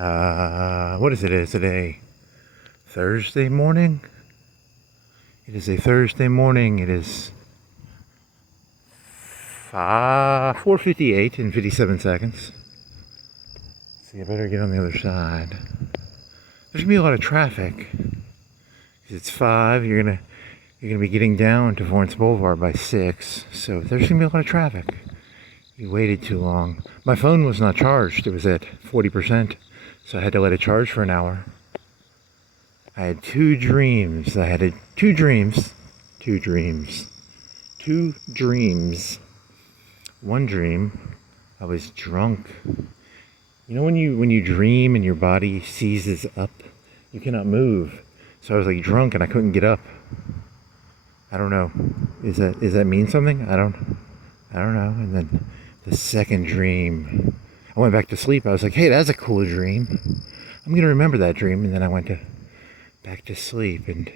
What is it? Is it a Thursday morning? It is a Thursday morning. It is 4:58 and 57 seconds. See, I better get on the other side. There's gonna be a lot of traffic. It's 5. You're gonna be getting down to Florence Boulevard by 6. So there's gonna be a lot of traffic. You waited too long. My phone was not charged. It was at 40%. So I had to let it charge for an hour. I had two dreams. Two dreams. One dream, I was drunk. You know when you dream and your body seizes up, you cannot move. So I was like drunk and I couldn't get up. I don't know. Does that mean something? I don't know. And then the second dream, I went back to sleep. I was like, hey, that's a cool dream. I'm gonna remember that dream. And then I went back to sleep, and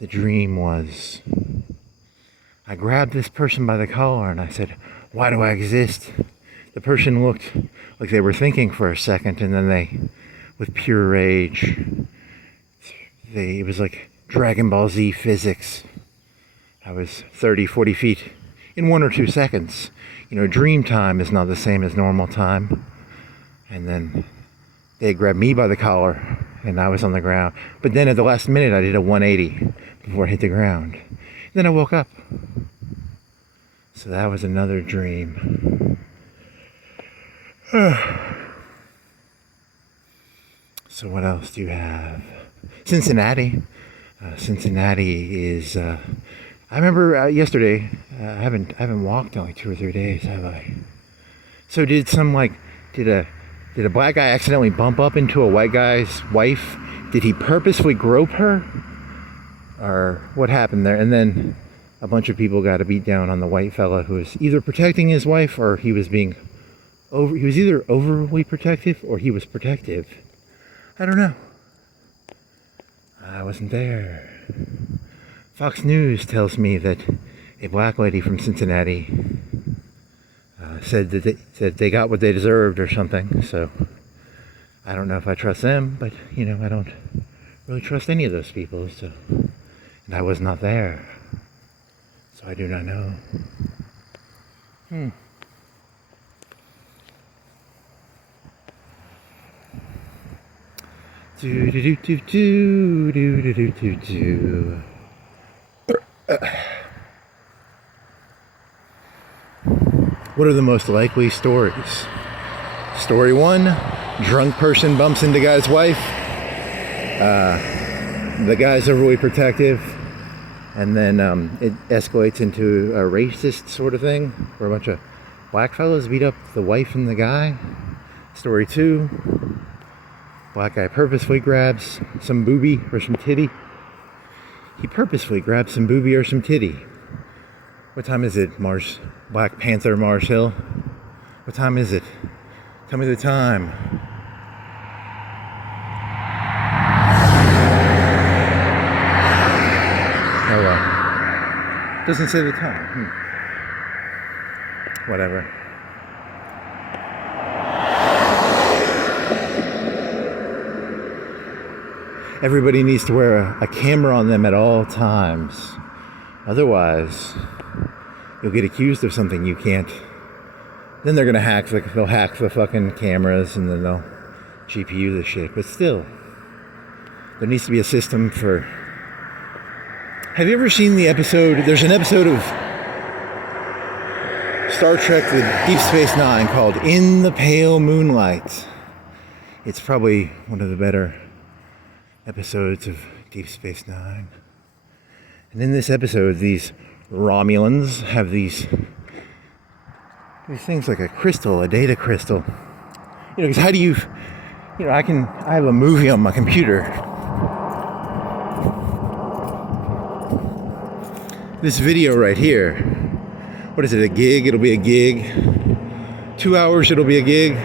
the dream was I grabbed this person by the collar and I said, why do I exist? The person looked like they were thinking for a second, and then they, with pure rage, it was like Dragon Ball Z physics. I was 30, 40 feet in 1 or 2 seconds. You know, dream time is not the same as normal time. And then they grabbed me by the collar and I was on the ground. But then at the last minute I did a 180 before I hit the ground. Then I woke up. So that was another dream. So what else do you have? Cincinnati. Cincinnati is. I remember yesterday. I haven't walked in like 2 or 3 days, have I? So did a black guy accidentally bump up into a white guy's wife? Did he purposefully grope her? Or what happened there? And then a bunch of people got a beat down on the white fella who was either protecting his wife or he was either overly protective or he was protective. I don't know. I wasn't there. Fox News tells me that a black lady from Cincinnati said that they got what they deserved or something. So I don't know if I trust them, but you know, I don't really trust any of those people. So, and I was not there, so I do not know. What are the most likely stories? Story 1, drunk person bumps into guy's wife. The guy's overly protective, and then it escalates into a racist sort of thing where a bunch of black fellas beat up the wife and the guy. Story 2, black guy purposefully grabs some boobie or some titty. He purposefully grabs some boobie or some titty. What time is it, Black Panther Mars Hill? What time is it? Tell me the time. Oh well. Doesn't say the time. Whatever. Everybody needs to wear a camera on them at all times. Otherwise, you'll get accused of something you can't. Then they're gonna they'll hack the fucking cameras and then they'll GPU the shit. But still, there needs to be a system for. Have you ever seen the episode? There's an episode of Star Trek: The Deep Space Nine called "In the Pale Moonlight." It's probably one of the better episodes of Deep Space Nine. And in this episode, these Romulans have these things like a crystal, a data crystal. You know, because how do you know, I have a movie on my computer. This video right here, what is it, a gig? It'll be a gig. 2 hours, it'll be a gig.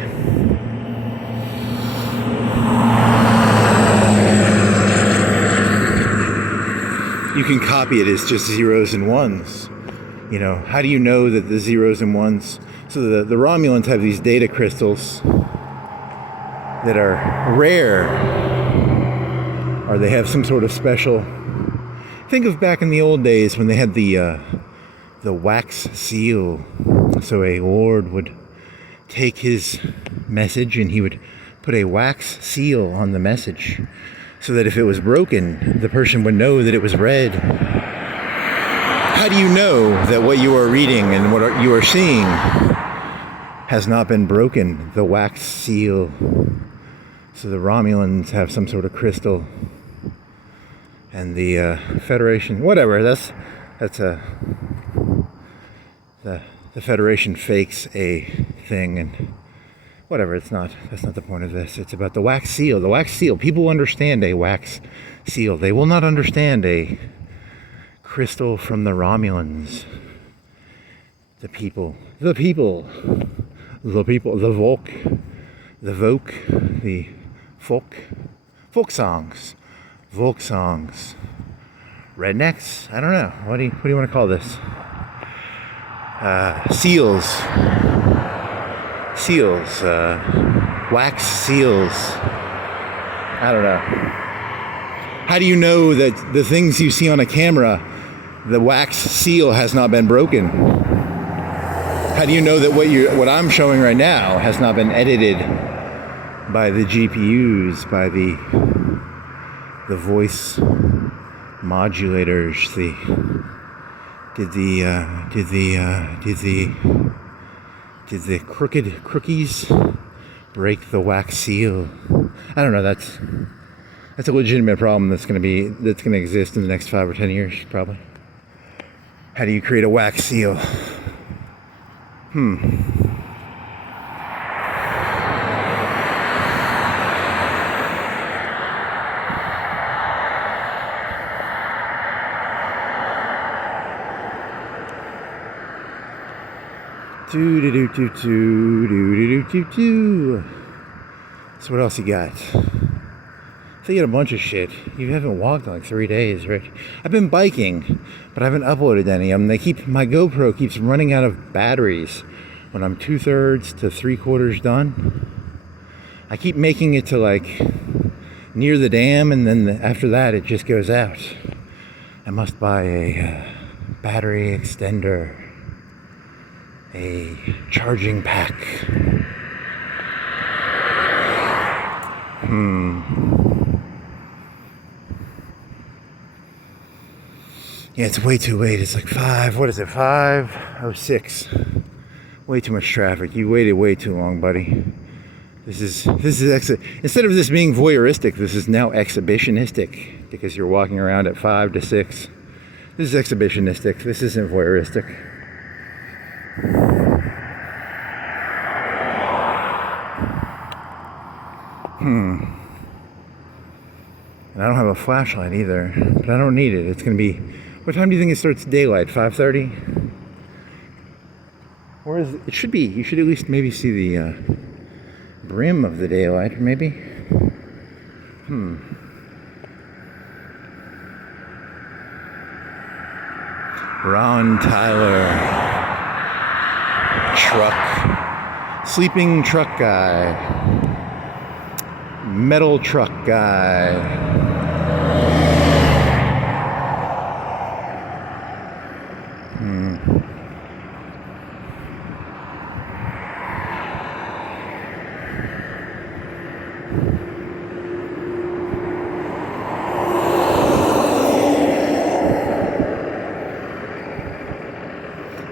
You can copy it as just zeros and ones. You know, how do you know that the zeros and ones? So the Romulans have these data crystals that are rare, or they have some sort of special. Think of back in the old days when they had the wax seal. So a lord would take his message and he would put a wax seal on the message, so that if it was broken, the person would know that it was read. How do you know that what you are reading and what you are seeing has not been broken? The wax seal. So the Romulans have some sort of crystal, and the Federation, whatever. The Federation fakes a thing, and whatever. That's not the point of this. It's about the wax seal. The wax seal. People understand a wax seal. They will not understand a crystal from the Romulans. The people, the Volk, the folk songs, Volk songs, rednecks. I don't know. What do you want to call this? Seals, wax seals. I don't know. How do you know that the things you see on a camera, the wax seal has not been broken? How do you know that what I'm showing right now has not been edited by the GPUs, by the voice modulators? Did the crookies break the wax seal? I don't know. That's a legitimate problem that's going to exist in the next 5 or 10 years, probably. How do you create a wax seal? So what else you got? So you got a bunch of shit. You haven't walked in like 3 days, right? I've been biking, but I haven't uploaded any of them. My GoPro keeps running out of batteries when I'm 2/3 to 3/4 done. I keep making it to like near the dam, and then after that it just goes out. I must buy a battery extender, a charging pack. Yeah, it's way too late. It's like 5:06. Way too much traffic. You waited way too long, buddy. This is instead of this being voyeuristic, this is now exhibitionistic, because you're walking around at 5 to 6. This is exhibitionistic. This isn't voyeuristic. And I don't have a flashlight either, but I don't need it. It's going to be... What time do you think it starts daylight? 5:30? Or is it should be... You should at least maybe see the brim of the daylight, maybe? Ron Tyler. Truck. Sleeping truck guy. Metal truck guy.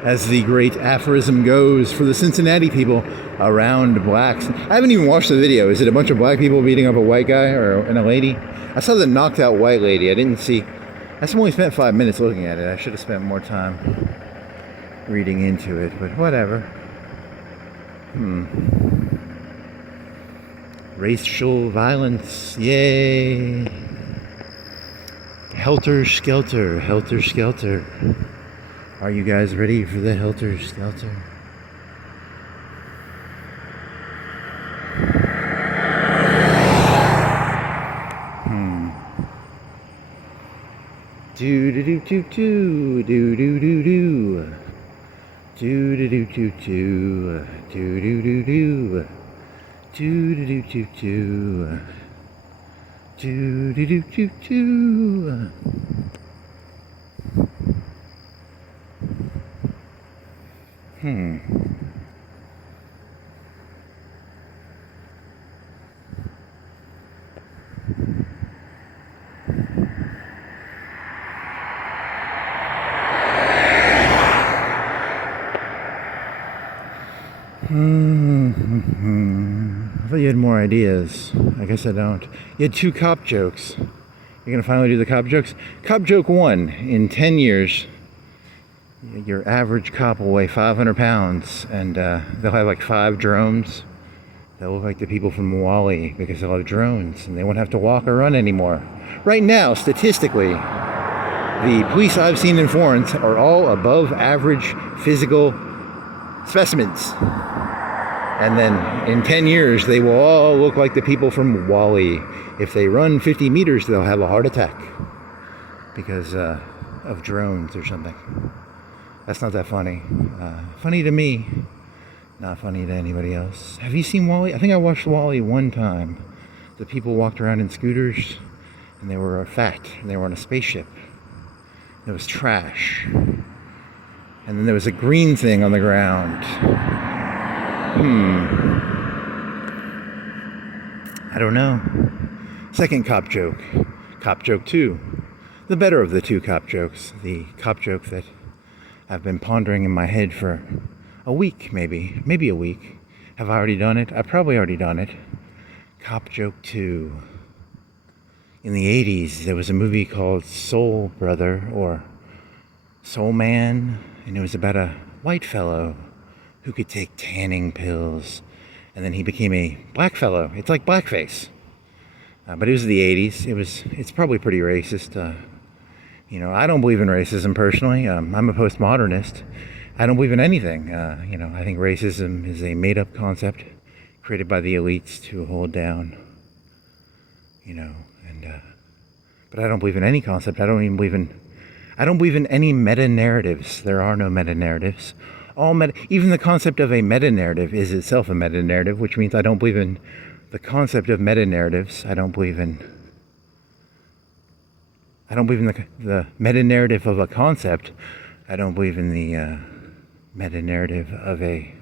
As the great aphorism goes for the Cincinnati people, around blacks. I haven't even watched the video. Is it a bunch of black people beating up a white guy and a lady? I saw the knocked out white lady. I only spent 5 minutes looking at it. I should have spent more time reading into it, but whatever. Racial violence, yay. Helter skelter, helter skelter. Are you guys ready for the helter skelter? Do do do do do do do do do do do do do do do do do do Do do do do do. Do do do do do. I thought you had more ideas. I guess I don't. You had 2 cop jokes. You're gonna finally do the cop jokes? Cop joke 1. In 10 years, your average cop will weigh 500 pounds and they'll have like 5 drones. They'll look like the people from Wall-E because they'll have drones and they won't have to walk or run anymore. Right now, statistically, the police I've seen in Florence are all above average physical specimens. And then in 10 years, they will all look like the people from Wall-E. If they run 50 meters, they'll have a heart attack because of drones or something. That's not that funny. Funny to me, not funny to anybody else. Have you seen Wall-E? I think I watched Wall-E one time. The people walked around in scooters and they were fat and they were on a spaceship. There was trash. And then there was a green thing on the ground. I don't know. Second cop joke. Cop joke 2. The better of the 2 cop jokes. The cop joke that I've been pondering in my head for a week, maybe a week. Have I already done it? I've probably already done it. Cop joke 2. In the 80s, there was a movie called Soul Brother or Soul Man, and it was about a white fellow who could take tanning pills, and then he became a black fellow. It's like blackface, but it was the 80s. It's probably pretty racist. I don't believe in racism personally. I'm a postmodernist. I don't believe in anything. I think racism is a made-up concept created by the elites to hold down. But I don't believe in any concept. I don't believe in any meta-narratives. There are no meta-narratives. Even the concept of a meta-narrative is itself a meta-narrative, which means I don't believe in the concept of meta-narratives. I don't believe in the meta-narrative of a concept. I don't believe in the meta-narrative of a...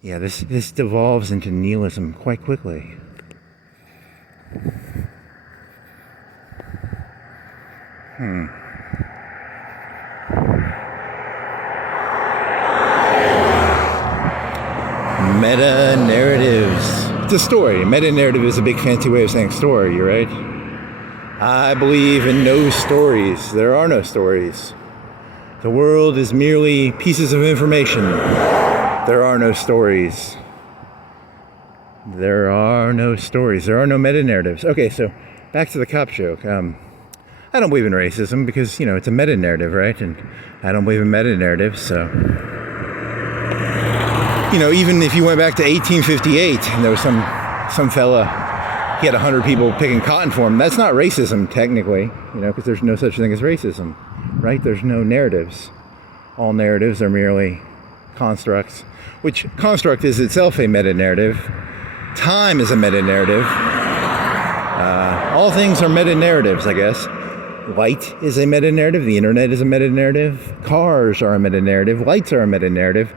Yeah, this devolves into nihilism quite quickly. Meta-narratives. It's a story. Meta-narrative is a big fancy way of saying story, you're right? I believe in no stories. There are no stories. The world is merely pieces of information. There are no stories. There are no stories. There are no meta-narratives. Okay, so back to the cop joke. I don't believe in racism because, it's a meta-narrative, right? And I don't believe in meta-narratives, so... even if you went back to 1858 and there was some fella, he had 100 people picking cotton for him, that's not racism technically, because there's no such thing as racism, right? There's no narratives. All narratives are merely constructs, which construct is itself a meta-narrative. Time is a meta-narrative. All things are meta-narratives, I guess. Light is a meta-narrative. The internet is a meta-narrative. Cars are a meta-narrative. Lights are a meta-narrative.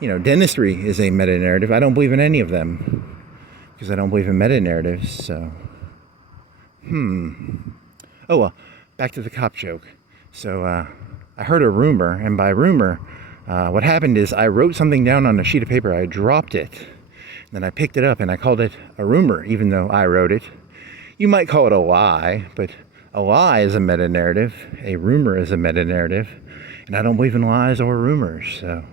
Dentistry is a meta-narrative. I don't believe in any of them because I don't believe in meta-narratives, so... Oh, well, back to the cop joke. So, I heard a rumor, and by rumor, what happened is I wrote something down on a sheet of paper. I dropped it. Then I picked it up, and I called it a rumor, even though I wrote it. You might call it a lie, but a lie is a meta-narrative. A rumor is a meta-narrative. And I don't believe in lies or rumors, so...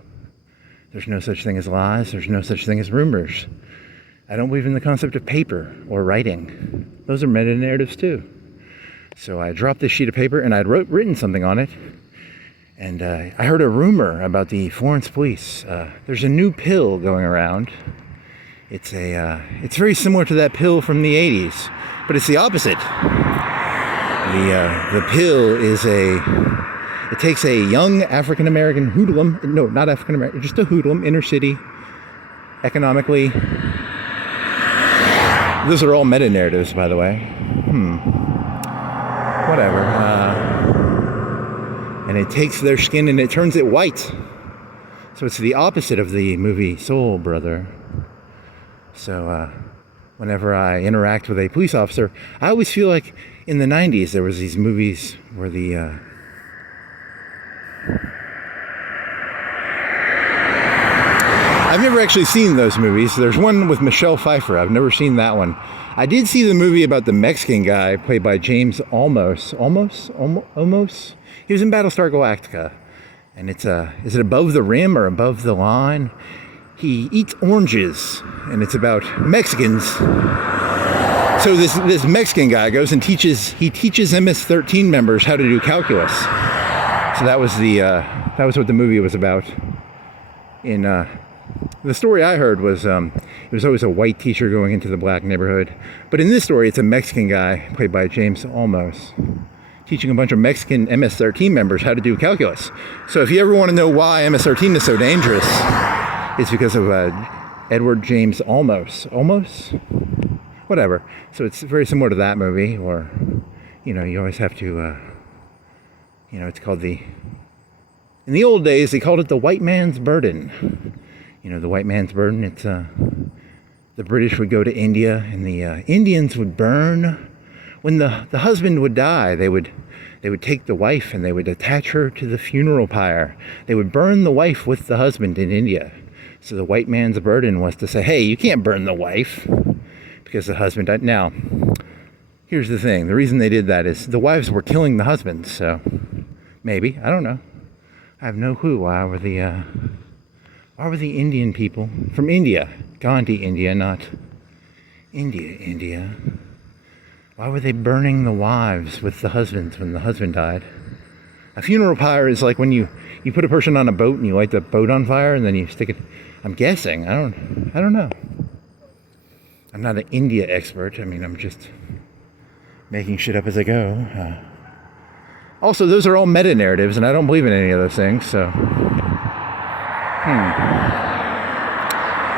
There's no such thing as lies. There's no such thing as rumors. I don't believe in the concept of paper or writing. Those are meta-narratives too. So I dropped this sheet of paper and I'd written something on it. And I heard a rumor about the Florence police. There's a new pill going around. It's very similar to that pill from the 80s, but it's the opposite. The pill is it takes a young African-American hoodlum, no, not African-American, just a hoodlum, inner city, economically Those are all meta-narratives, by the way. Whatever. And it takes their skin and it turns it white. So it's the opposite of the movie Soul Brother. So whenever I interact with a police officer, I always feel like in the 90s there was these movies where the I've never actually seen those movies. There's one with Michelle Pfeiffer. I've never seen that one. I did see the movie about the Mexican guy played by James Olmos. Olmos? He was in Battlestar Galactica. And it's is it Above the Rim or Above the Line? He eats oranges, and it's about Mexicans. So this Mexican guy goes and teaches MS-13 members how to do calculus. So that was what the movie was about. In the story I heard was it was always a white teacher going into the black neighborhood, but in this story it's a Mexican guy played by James Olmos teaching a bunch of Mexican MS-13 members how to do calculus. So if you ever want to know why MS-13 is so dangerous, it's because of Edward James Olmos. Olmos? Whatever. So it's very similar to that movie, or you always have to it's called in the old days they called it the white man's burden. The white man's burden. It's the British would go to India, and the Indians would burn. When the husband would die, they would take the wife and they would attach her to the funeral pyre. They would burn the wife with the husband in India. So the white man's burden was to say, hey, you can't burn the wife because the husband died. Now, here's the thing. The reason they did that is the wives were killing the husbands. So maybe, I don't know. I have no clue why were the Indian people from India, Gandhi, India, not India. Why were they burning the wives with the husbands when the husband died? A funeral pyre is like when you put a person on a boat and you light the boat on fire and then you stick it. I'm guessing. I don't know. I'm not an India expert. I mean, I'm just making shit up as I go. Also, those are all meta-narratives, and I don't believe in any of those things, so...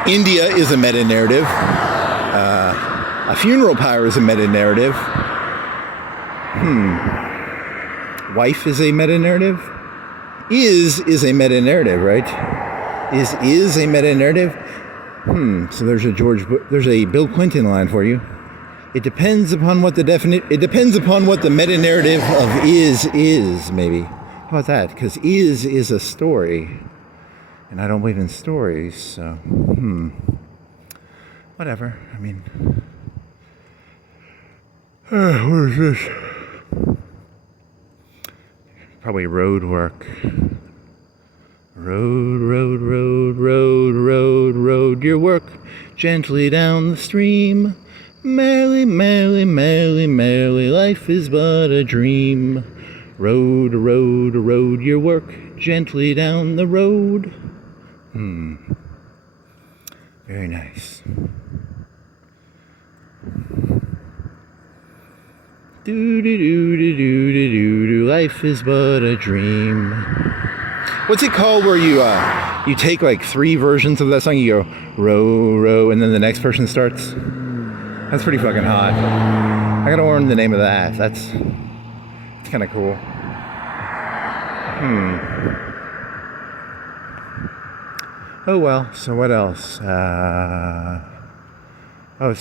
India is a meta-narrative. A funeral pyre is a meta-narrative. Wife is a meta-narrative. Is a meta-narrative, right? Is a meta-narrative. So there's a Bill Clinton line for you. It depends upon what the meta-narrative of is, maybe. How about that? Because is a story. And I don't believe in stories, so, whatever. I mean, what is this? Probably road work. Road your work gently down the stream. Merrily, life is but a dream. Road your work gently down the road. Very nice. Do. Life is but a dream. What's it called where you take like 3 versions of that song? You go row, and then the next person starts. That's pretty fucking hot. I gotta learn the name of that. It's kind of cool. Oh well, so what else?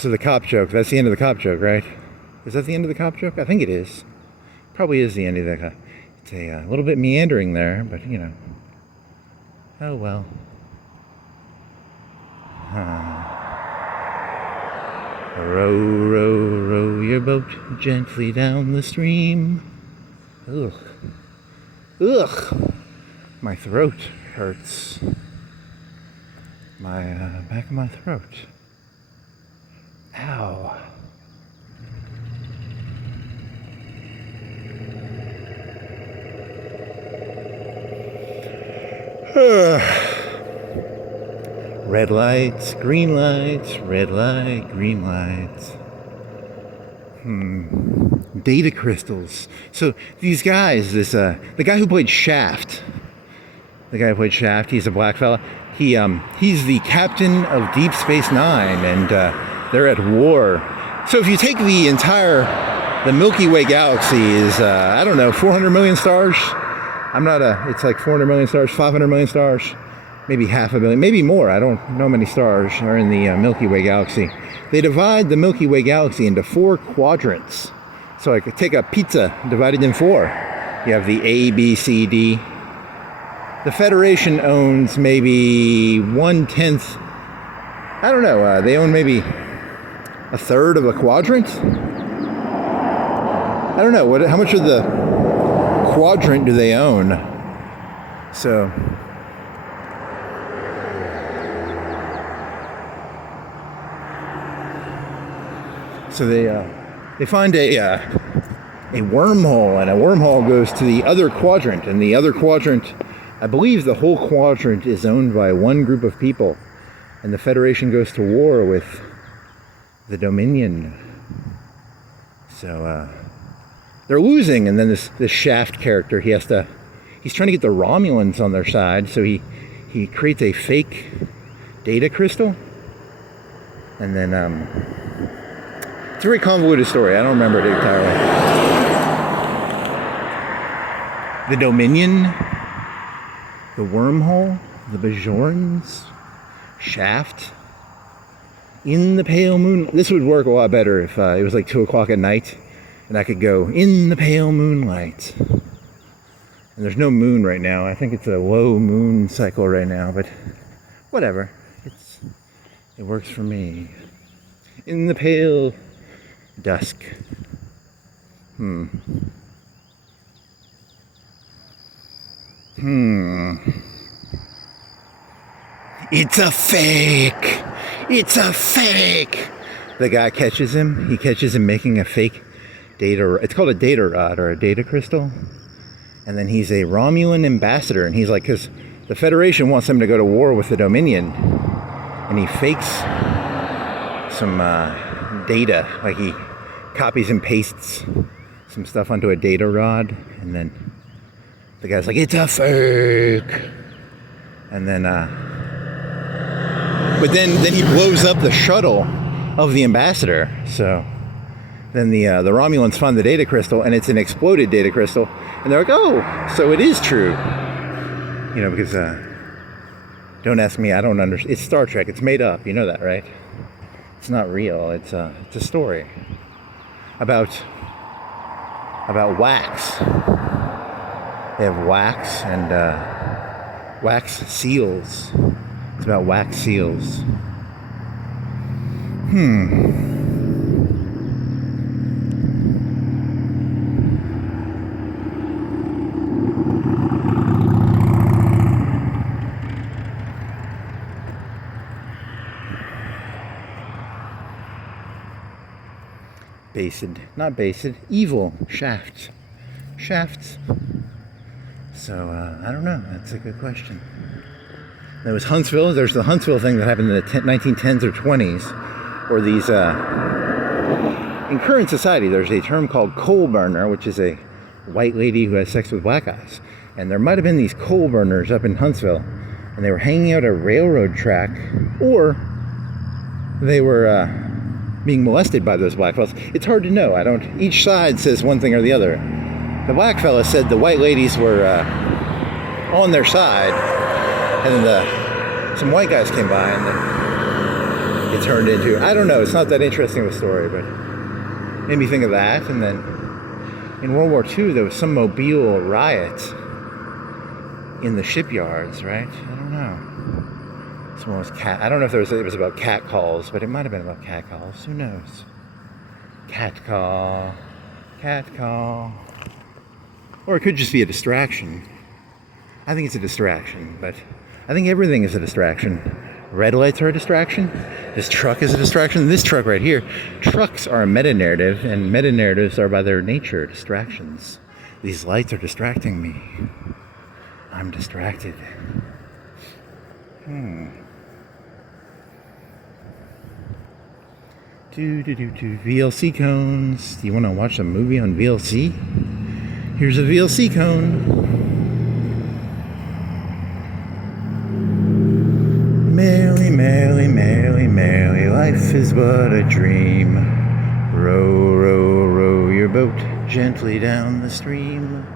So the cop joke. That's the end of the cop joke, right? Is that the end of the cop joke? I think it is. Probably is the end of the cop. It's a little bit meandering there, but Oh well. Row your boat gently down the stream. Ugh. My throat hurts. My back of my throat. Ow. Red lights, green lights, red light, green lights. Data crystals. So these guys, the guy who played Shaft, he's a black fella. He's the captain of Deep Space Nine, and They're at war. So if you take the Milky Way galaxy is, I don't know, 400 million stars. It's like 400 million stars, 500 million stars, maybe half a billion, maybe more. I don't know how many stars are in the Milky Way galaxy. They divide the Milky Way galaxy into 4 quadrants. So I could take a pizza divided in 4. You have the A, B, C, D. The Federation owns maybe 1/10. I don't know. They own maybe a third of a quadrant. I don't know. How much of the quadrant do they own? So they find a wormhole, and a wormhole goes to the other quadrant, and the other quadrant, I believe the whole quadrant is owned by one group of people, and the Federation goes to war with the Dominion. So they're losing, and then this Shaft character, he's trying to get the Romulans on their side, so he creates a fake data crystal, and then it's a very convoluted story. I don't remember it entirely. The Dominion, the wormhole, the Bajorans, Shaft, in the pale moon. This would work a lot better if it was like 2 o'clock at night and I could go in the pale moonlight. And there's no moon right now. I think it's a low moon cycle right now, but whatever. It works for me. In the pale dusk. It's a fake! It's a fake! The guy catches him. He catches him making a fake data. It's called a data rod or a data crystal. And then he's a Romulan ambassador. And he's like, because the Federation wants him to go to war with the Dominion. And he fakes some data. Like he copies and pastes some stuff onto a data rod. And then the guy's like, it's a fake! And then, but then he blows up the shuttle of the ambassador. So then the Romulans find the data crystal, and it's an exploded data crystal. And they're like, oh, so it is true. You know, because, don't ask me, I don't understand. It's Star Trek, it's made up, you know that, right? It's not real, it's a story about wax. They have wax and wax seals. It's about wax seals. Not based, evil shafts. So, I don't know, that's a good question. There was Huntsville, there's the Huntsville thing that happened in the 1910s or 20s, where these, in current society, there's a term called coal burner, which is a white lady who has sex with black guys. And there might have been these coal burners up in Huntsville, and they were hanging out a railroad track, or they were, being molested by those black fellas. It's hard to know. Each side says one thing or the other. The black fella said the white ladies were on their side, and then some white guys came by, and then it turned into, I don't know, it's not that interesting of a story, but it made me think of that. And then in World War II, there was some Mobile riot in the shipyards, right? I don't know. Someone was I don't know if it was about cat calls, but it might have been about cat calls. Who knows? Cat call. Or it could just be a distraction. I think it's a distraction, but I think everything is a distraction. Red lights are a distraction. This truck is a distraction. This truck right here. Trucks are a meta-narrative, and meta-narratives are by their nature distractions. These lights are distracting me. I'm distracted. VLC cones. Do you want to watch a movie on VLC? Here's a VLC cone. Merrily, merrily, merrily, merrily, life is but a dream. Row, row, row your boat gently down the stream.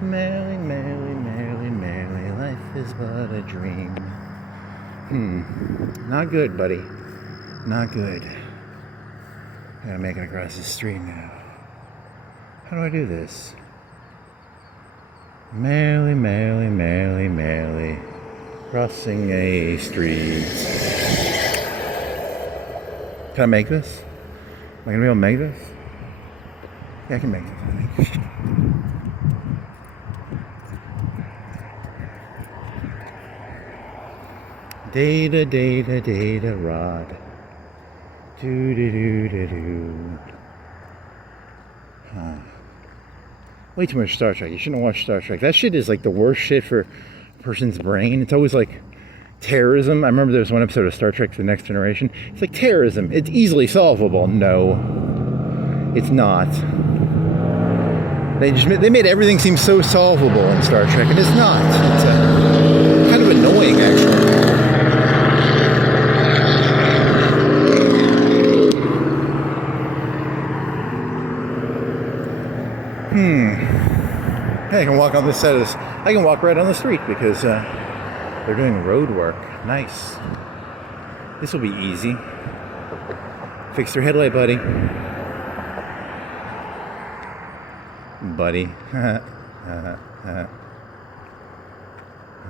Merrily, merrily, merrily, merrily, life is but a dream. Not good, buddy. Not good. Gotta make it across the stream now. How do I do this? Merrily, merrily, merrily, merrily, crossing a street. Can I make this? Am I gonna be able to make this? Yeah, I can make this. Data, data, data, rod. Do do do do do. Huh. Way too much Star Trek. You shouldn't watch Star Trek. That shit is like the worst shit for a person's brain. It's always like terrorism. I remember there was one episode of Star Trek The Next Generation. It's like terrorism. It's easily solvable. No, it's not. They made everything seem so solvable in Star Trek, and it's not. It's kind of annoying, actually. Hey, I can walk on this side of this. I can walk right on the street because they're doing road work. Nice. This will be easy. Fix your headlight, buddy. Buddy.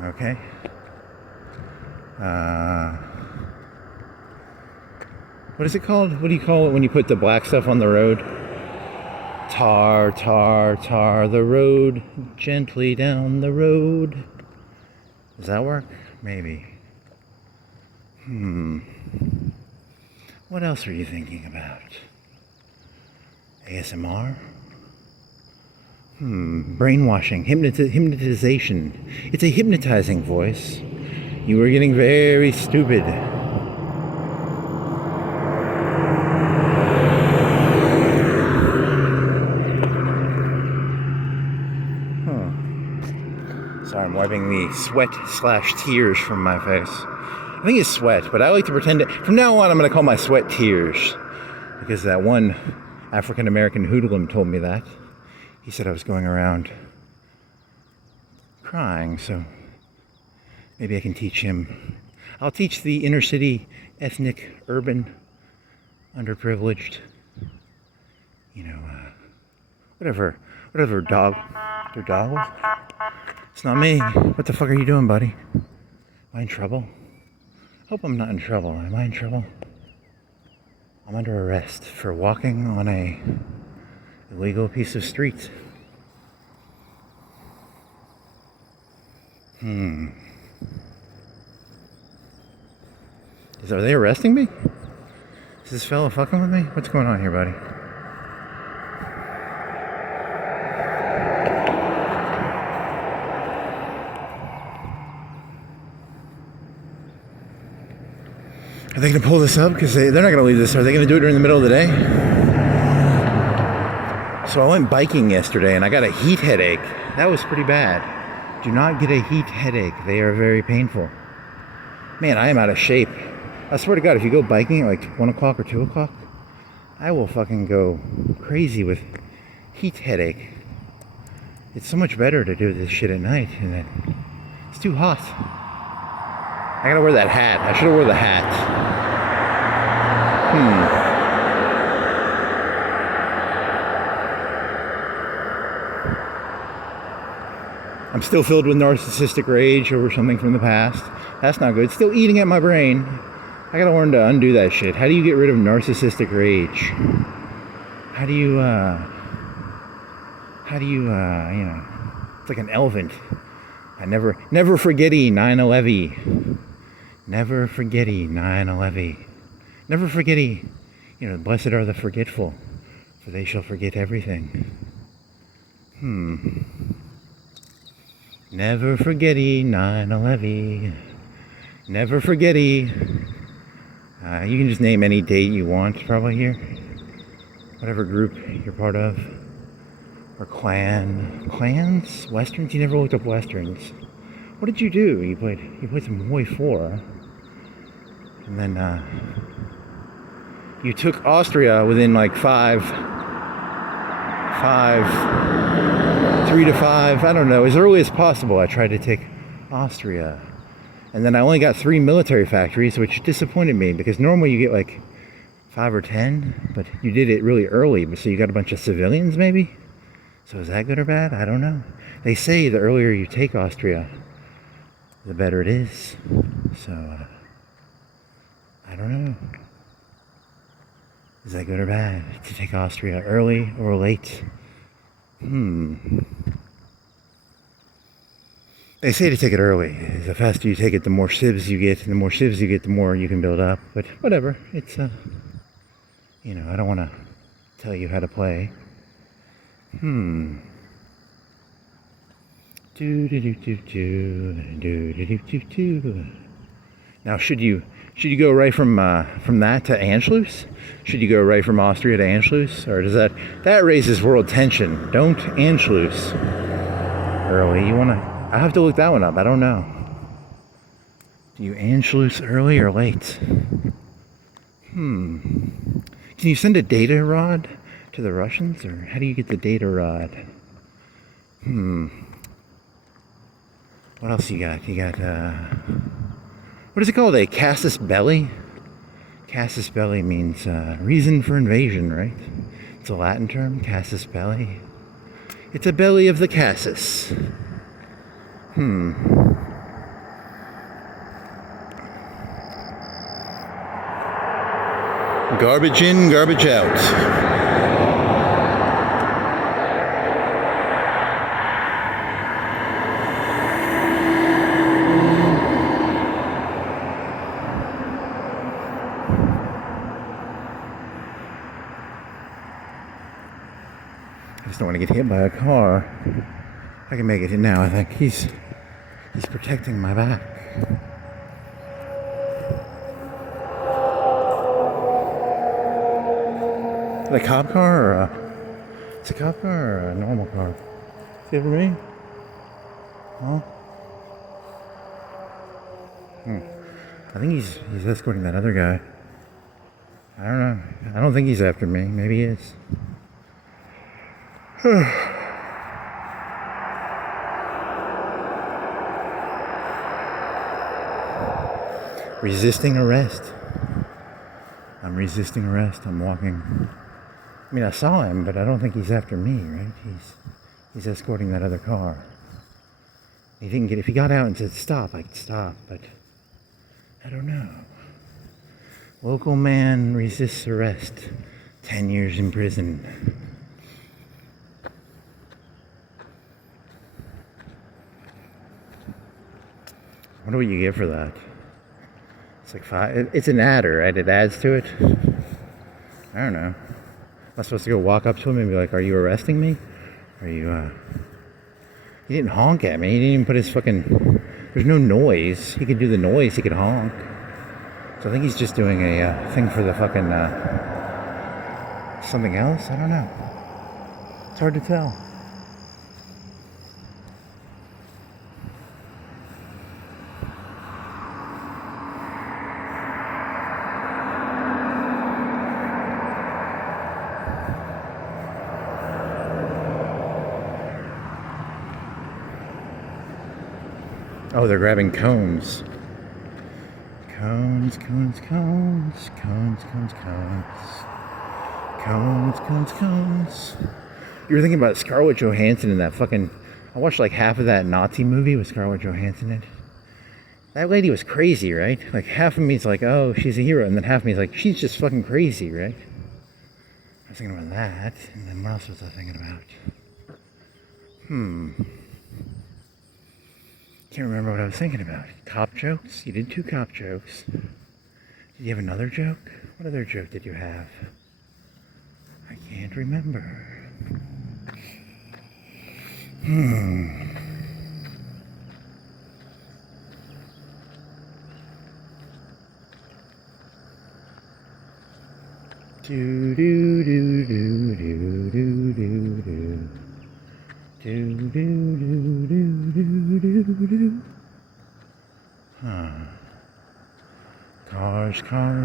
Okay. What is it called? What do you call it when you put the black stuff on the road? Tar, tar, tar the road, gently down the road. Does that work? Maybe. What else are you thinking about? ASMR? Brainwashing, hypnotization. It's a hypnotizing voice. You are getting very stupid. Sorry, I'm wiping the sweat/tears from my face. I think it's sweat, but I like to pretend it. From now on, I'm going to call my sweat tears. Because that one African-American hoodlum told me that. He said I was going around crying, so maybe I can teach him. I'll teach the inner city, ethnic, urban, underprivileged, whatever dog, their dog was. It's not me. What the fuck are you doing, buddy? Am I in trouble? Hope I'm not in trouble. Am I in trouble? I'm under arrest for walking on a illegal piece of street. Are they arresting me? Is this fella fucking with me? What's going on here, buddy? Are they going to pull this up? Because they're not going to leave this. Are they going to do it during the middle of the day? So I went biking yesterday and I got a heat headache. That was pretty bad. Do not get a heat headache. They are very painful. Man, I am out of shape. I swear to God, if you go biking at like 1 o'clock or 2 o'clock, I will fucking go crazy with heat headache. It's so much better to do this shit at night. And it's too hot. I gotta wear that hat. I should have worn the hat. I'm still filled with narcissistic rage over something from the past. That's not good. Still eating at my brain. I gotta learn to undo that shit. How do you get rid of narcissistic rage? How do you, it's like an elephant. I never forgetty 9/11. Never forgetty 9/11. Never forgetty, blessed are the forgetful, for they shall forget everything. Never forgetty 9/11. Never forgetty. You can just name any date you want, probably here. Whatever group you're part of. Or clan. Clans? Westerns? You never looked up Westerns. What did you do? You played some Hoi 4. And then, you took Austria within like 3 to 5, I don't know, as early as possible. I tried to take Austria. And then I only got 3 military factories, which disappointed me because normally you get like 5 or 10, but you did it really early, so you got a bunch of civilians maybe? So is that good or bad? I don't know. They say the earlier you take Austria, the better it is. So, I don't know. Is that good or bad to take Austria early or late? They say to take it early. The faster you take it, the more civs you get, and the more civs you get, the more you can build up. But whatever. It's, I don't want to tell you how to play. Now, should you go right from that to Anschluss? Should you go right from Austria to Anschluss, or does that raises world tension? Don't Anschluss early. I have to look that one up. I don't know. Do you Anschluss early or late? Can you send a data rod to the Russians, or how do you get the data rod? What else you got? You got, what is it called? A casus belli? Casus belli means reason for invasion, right? It's a Latin term, casus belli. It's a belly of the casus. Garbage in, garbage out. I just don't want to get hit by a car. I can make it in now. I think he's protecting my back. Is it a cop car or it's a cop car or a normal car? See it for me? Huh? I think he's escorting that other guy. I don't know. I don't think he's after me. Maybe he is. Resisting arrest. I'm resisting arrest. I'm walking. I mean, I saw him, but I don't think he's after me, right? He's escorting that other car. He didn't get. If he got out and said stop, I could stop, but I don't know. Local man resists arrest. 10 years in prison. I wonder what you get for that. It's like 5. It's an adder, right? It adds to it. I don't know. Am I supposed to go walk up to him and be like, "Are you arresting me? Are you?" He didn't honk at me. He didn't even put his fucking. There's no noise. He could do the noise. He could honk. So I think he's just doing a thing for the fucking something else. I don't know. It's hard to tell. Oh, they're grabbing cones. Cones. You were thinking about Scarlett Johansson in that fucking... I watched like half of that Nazi movie with Scarlett Johansson in it. That lady was crazy, right? Like half of me is like, oh, she's a hero. And then half of me is like, she's just fucking crazy, right? I was thinking about that. And then what else was I thinking about? Can't remember what I was thinking about. Cop jokes? You did 2 cop jokes. Did you have another joke? What other joke did you have? I can't remember. Do do do do do do do do. Do do do do do do do. Cars.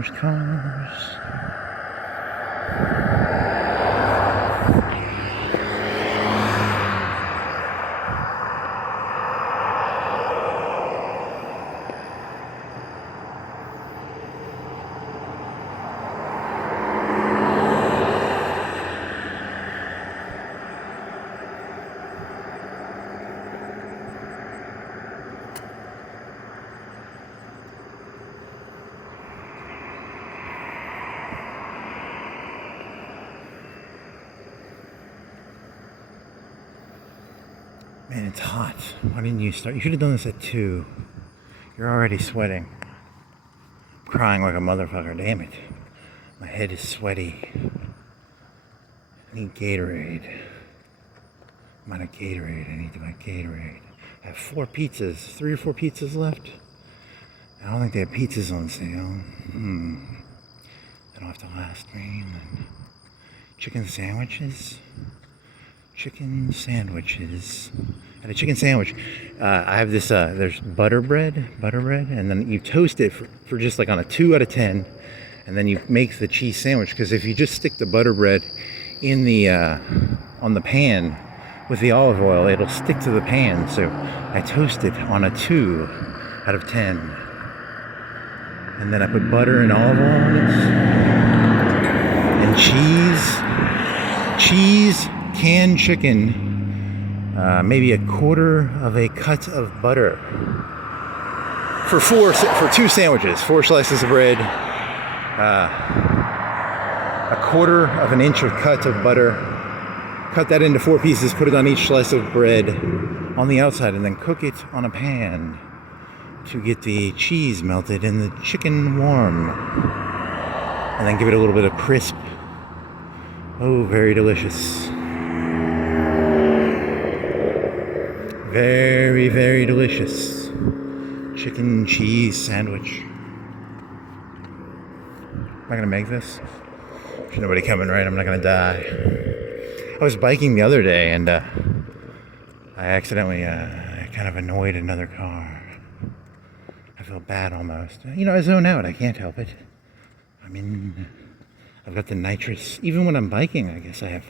Man, it's hot. Why didn't you start? You should have done this at 2. You're already sweating. I'm crying like a motherfucker, damn it. My head is sweaty. I need Gatorade. I'm out of Gatorade. I need to buy Gatorade. I have 4 pizzas, 3 or 4 pizzas left. I don't think they have pizzas on sale. They don't have to last me. And then chicken sandwiches. Chicken sandwiches. I had a chicken sandwich. I have this, there's butter bread, and then you toast it for just like on a 2 out of 10, and then you make the cheese sandwich, because if you just stick the butter bread in the, on the pan with the olive oil, it'll stick to the pan, so I toast it on a 2 out of 10. And then I put butter and olive oil on it, and cheese, canned chicken, maybe a quarter of a cut of butter for 2 sandwiches, 4 slices of bread, a quarter of an inch of cut of butter. Cut that into 4 pieces, put it on each slice of bread on the outside, and then cook it on a pan to get the cheese melted and the chicken warm, and then give it a little bit of crisp. Oh, very delicious. Very, very delicious chicken cheese sandwich. Am I gonna make this? There's nobody coming, right? I'm not gonna die. I was biking the other day, and I accidentally kind of annoyed another car. I felt bad almost. You know, I zone out. I can't help it. I've got the nitrous. Even when I'm biking, I guess I have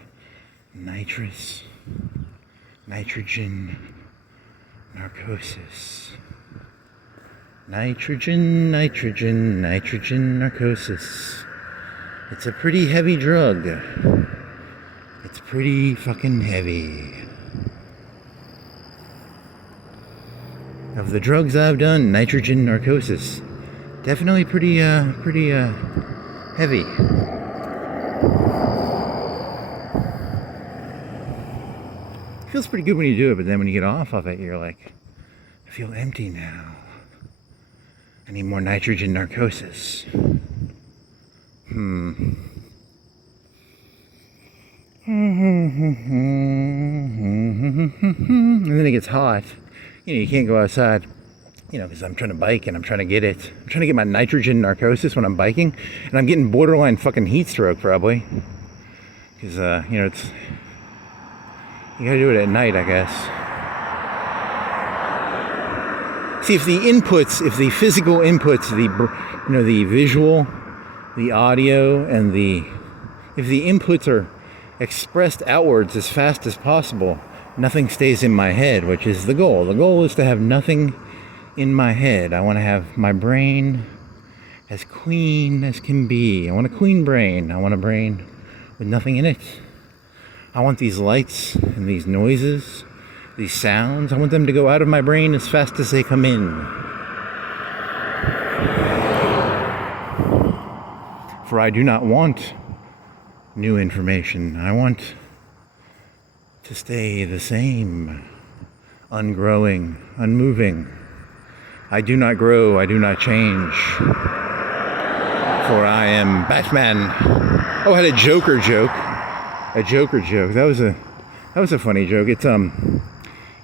nitrogen narcosis. Nitrogen narcosis. It's a pretty heavy drug. It's pretty fucking heavy. Of the drugs I've done, nitrogen narcosis. Definitely pretty heavy. It feels pretty good when you do it, but then when you get off of it, you're like, I feel empty now. I need more nitrogen narcosis. And then it gets hot. You know, you can't go outside, you know, because I'm trying to bike and I'm trying to get it. I'm trying to get my nitrogen narcosis when I'm biking, and I'm getting borderline fucking heat stroke probably. Because, you know, you gotta do it at night, I guess. See, if the physical inputs, the visual, the audio, and if the inputs are expressed outwards as fast as possible, nothing stays in my head, which is the goal. The goal is to have nothing in my head. I want to have my brain as clean as can be. I want a clean brain. I want a brain with nothing in it. I want these lights and these noises, these sounds, I want them to go out of my brain as fast as they come in. For I do not want new information. I want to stay the same, ungrowing, unmoving. I do not grow, I do not change. For I am Batman. Oh, I had a Joker joke. A Joker joke. That was a funny joke. It's in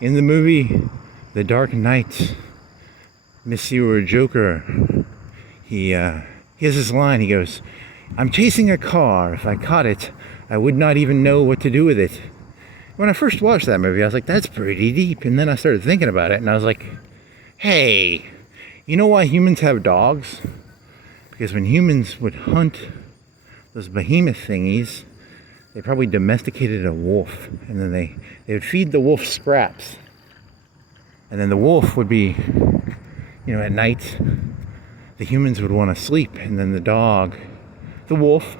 the movie The Dark Knight, Monsieur Joker, he has this line. He goes, "I'm chasing a car. If I caught it, I would not even know what to do with it." When I first watched that movie, I was like, that's pretty deep. And then I started thinking about it, and I was like, hey, you know why humans have dogs? Because when humans would hunt those behemoth thingies, they probably domesticated a wolf, and then they would feed the wolf scraps. And then the wolf would be, at night, the humans would want to sleep, and then the wolf,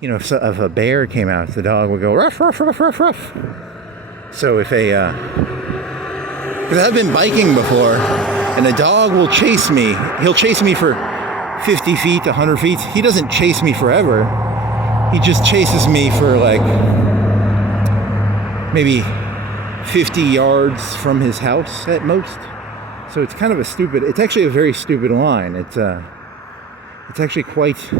if a bear came out, the dog would go ruff, ruff, ruff, ruff, ruff. So if because I've been biking before, and a dog will chase me. He'll chase me for 50 feet, 100 feet. He doesn't chase me forever. He just chases me for like maybe 50 yards from his house at most. So it's kind of it's actually a very stupid line. It's actually quite,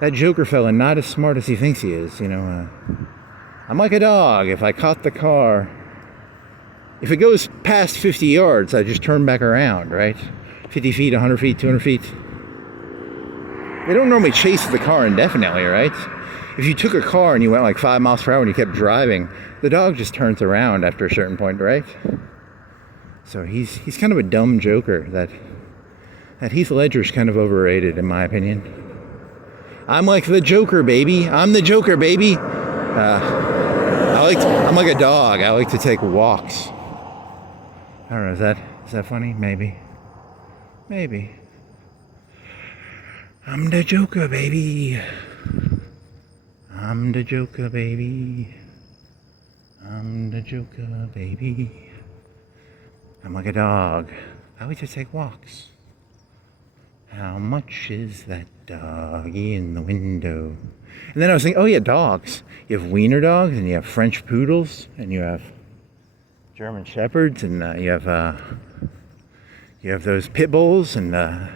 that Joker fella, not as smart as he thinks he is, I'm like a dog. If I caught the car, if it goes past 50 yards, I just turn back around, right? 50 feet, 100 feet, 200 feet. They don't normally chase the car indefinitely, right? If you took a car and you went like 5 miles per hour and you kept driving, the dog just turns around after a certain point, right? So he's kind of a dumb joker. That Heath Ledger's kind of overrated, in my opinion. I'm like the Joker, baby. I'm the Joker, baby. I'm like a dog. I like to take walks. I don't know. Is that funny? Maybe. I'm the Joker, baby. I'm the Joker, baby. I'm the Joker, baby. I'm like a dog. I like to take walks. How much is that doggy in the window? And then I was thinking, oh yeah, dogs. You have wiener dogs, and you have French poodles, and you have German shepherds, and you have those pit bulls, and the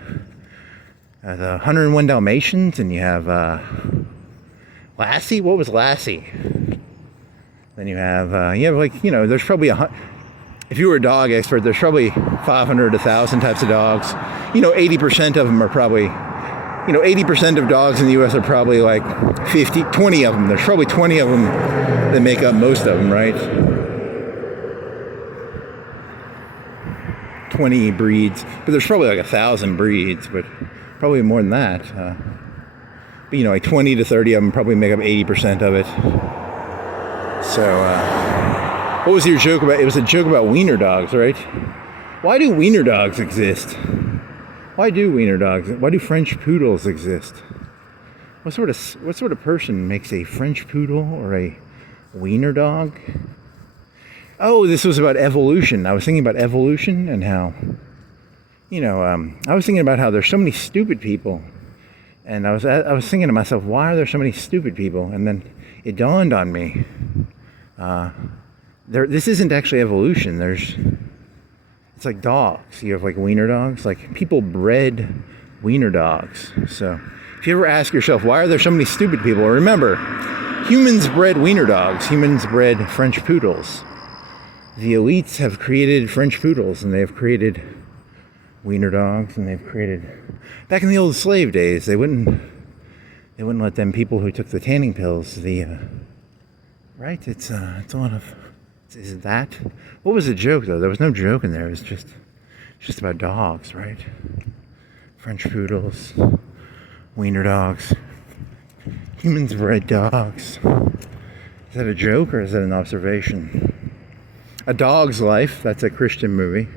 101 Dalmatians, and you have Lassie. What was Lassie? Then you have there's probably if you were a dog expert, there's probably 500 to 1,000 types of dogs. 80% of them are probably, 80% of dogs in the U.S. are probably like 20 of them. There's probably 20 of them that make up most of them, right? 20 breeds, but there's probably like 1,000 breeds, but probably more than that. But like 20 to 30 of them probably make up 80% of it. So, what was your joke about? It was a joke about wiener dogs, right? Why do wiener dogs exist? Why do French poodles exist? What sort of person makes a French poodle or a wiener dog? Oh, this was about evolution. I was thinking about evolution and how, I was thinking about how there's so many stupid people. And I was thinking to myself, why are there so many stupid people? And then it dawned on me, this isn't actually evolution. It's like dogs. You have like wiener dogs. Like people bred wiener dogs. So if you ever ask yourself, why are there so many stupid people? Remember, humans bred wiener dogs. Humans bred French poodles. The elites have created French poodles, and they've created wiener dogs, and they've created, back in the old slave days, they wouldn't let them people who took the tanning pills, right? It's a lot of, is that? What was the joke though? There was no joke in there. It was just about dogs, right? French poodles, wiener dogs, humans bred dogs. Is that a joke or is that an observation? A Dog's Life, that's a Christian movie.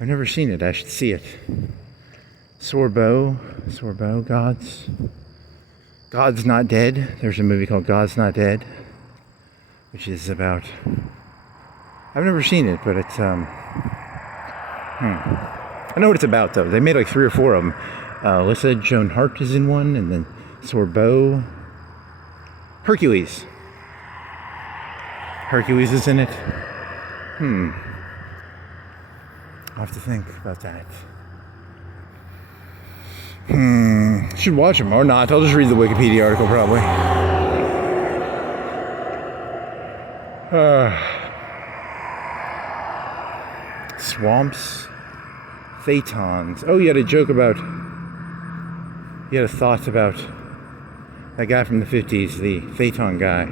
I've never seen it, I should see it. Sorbo, God's Not Dead. There's a movie called God's Not Dead, which is about, I've never seen it, but it's, I know what it's about though. They made like 3 or 4 of them. Alyssa Joan Hart is in one, and then Sorbo. Hercules is in it. I'll have to think about that. Should watch them or not. I'll just read the Wikipedia article probably. Swamps, Phaetons. Oh, you had a thought about that guy from the 50s, the Phaeton guy.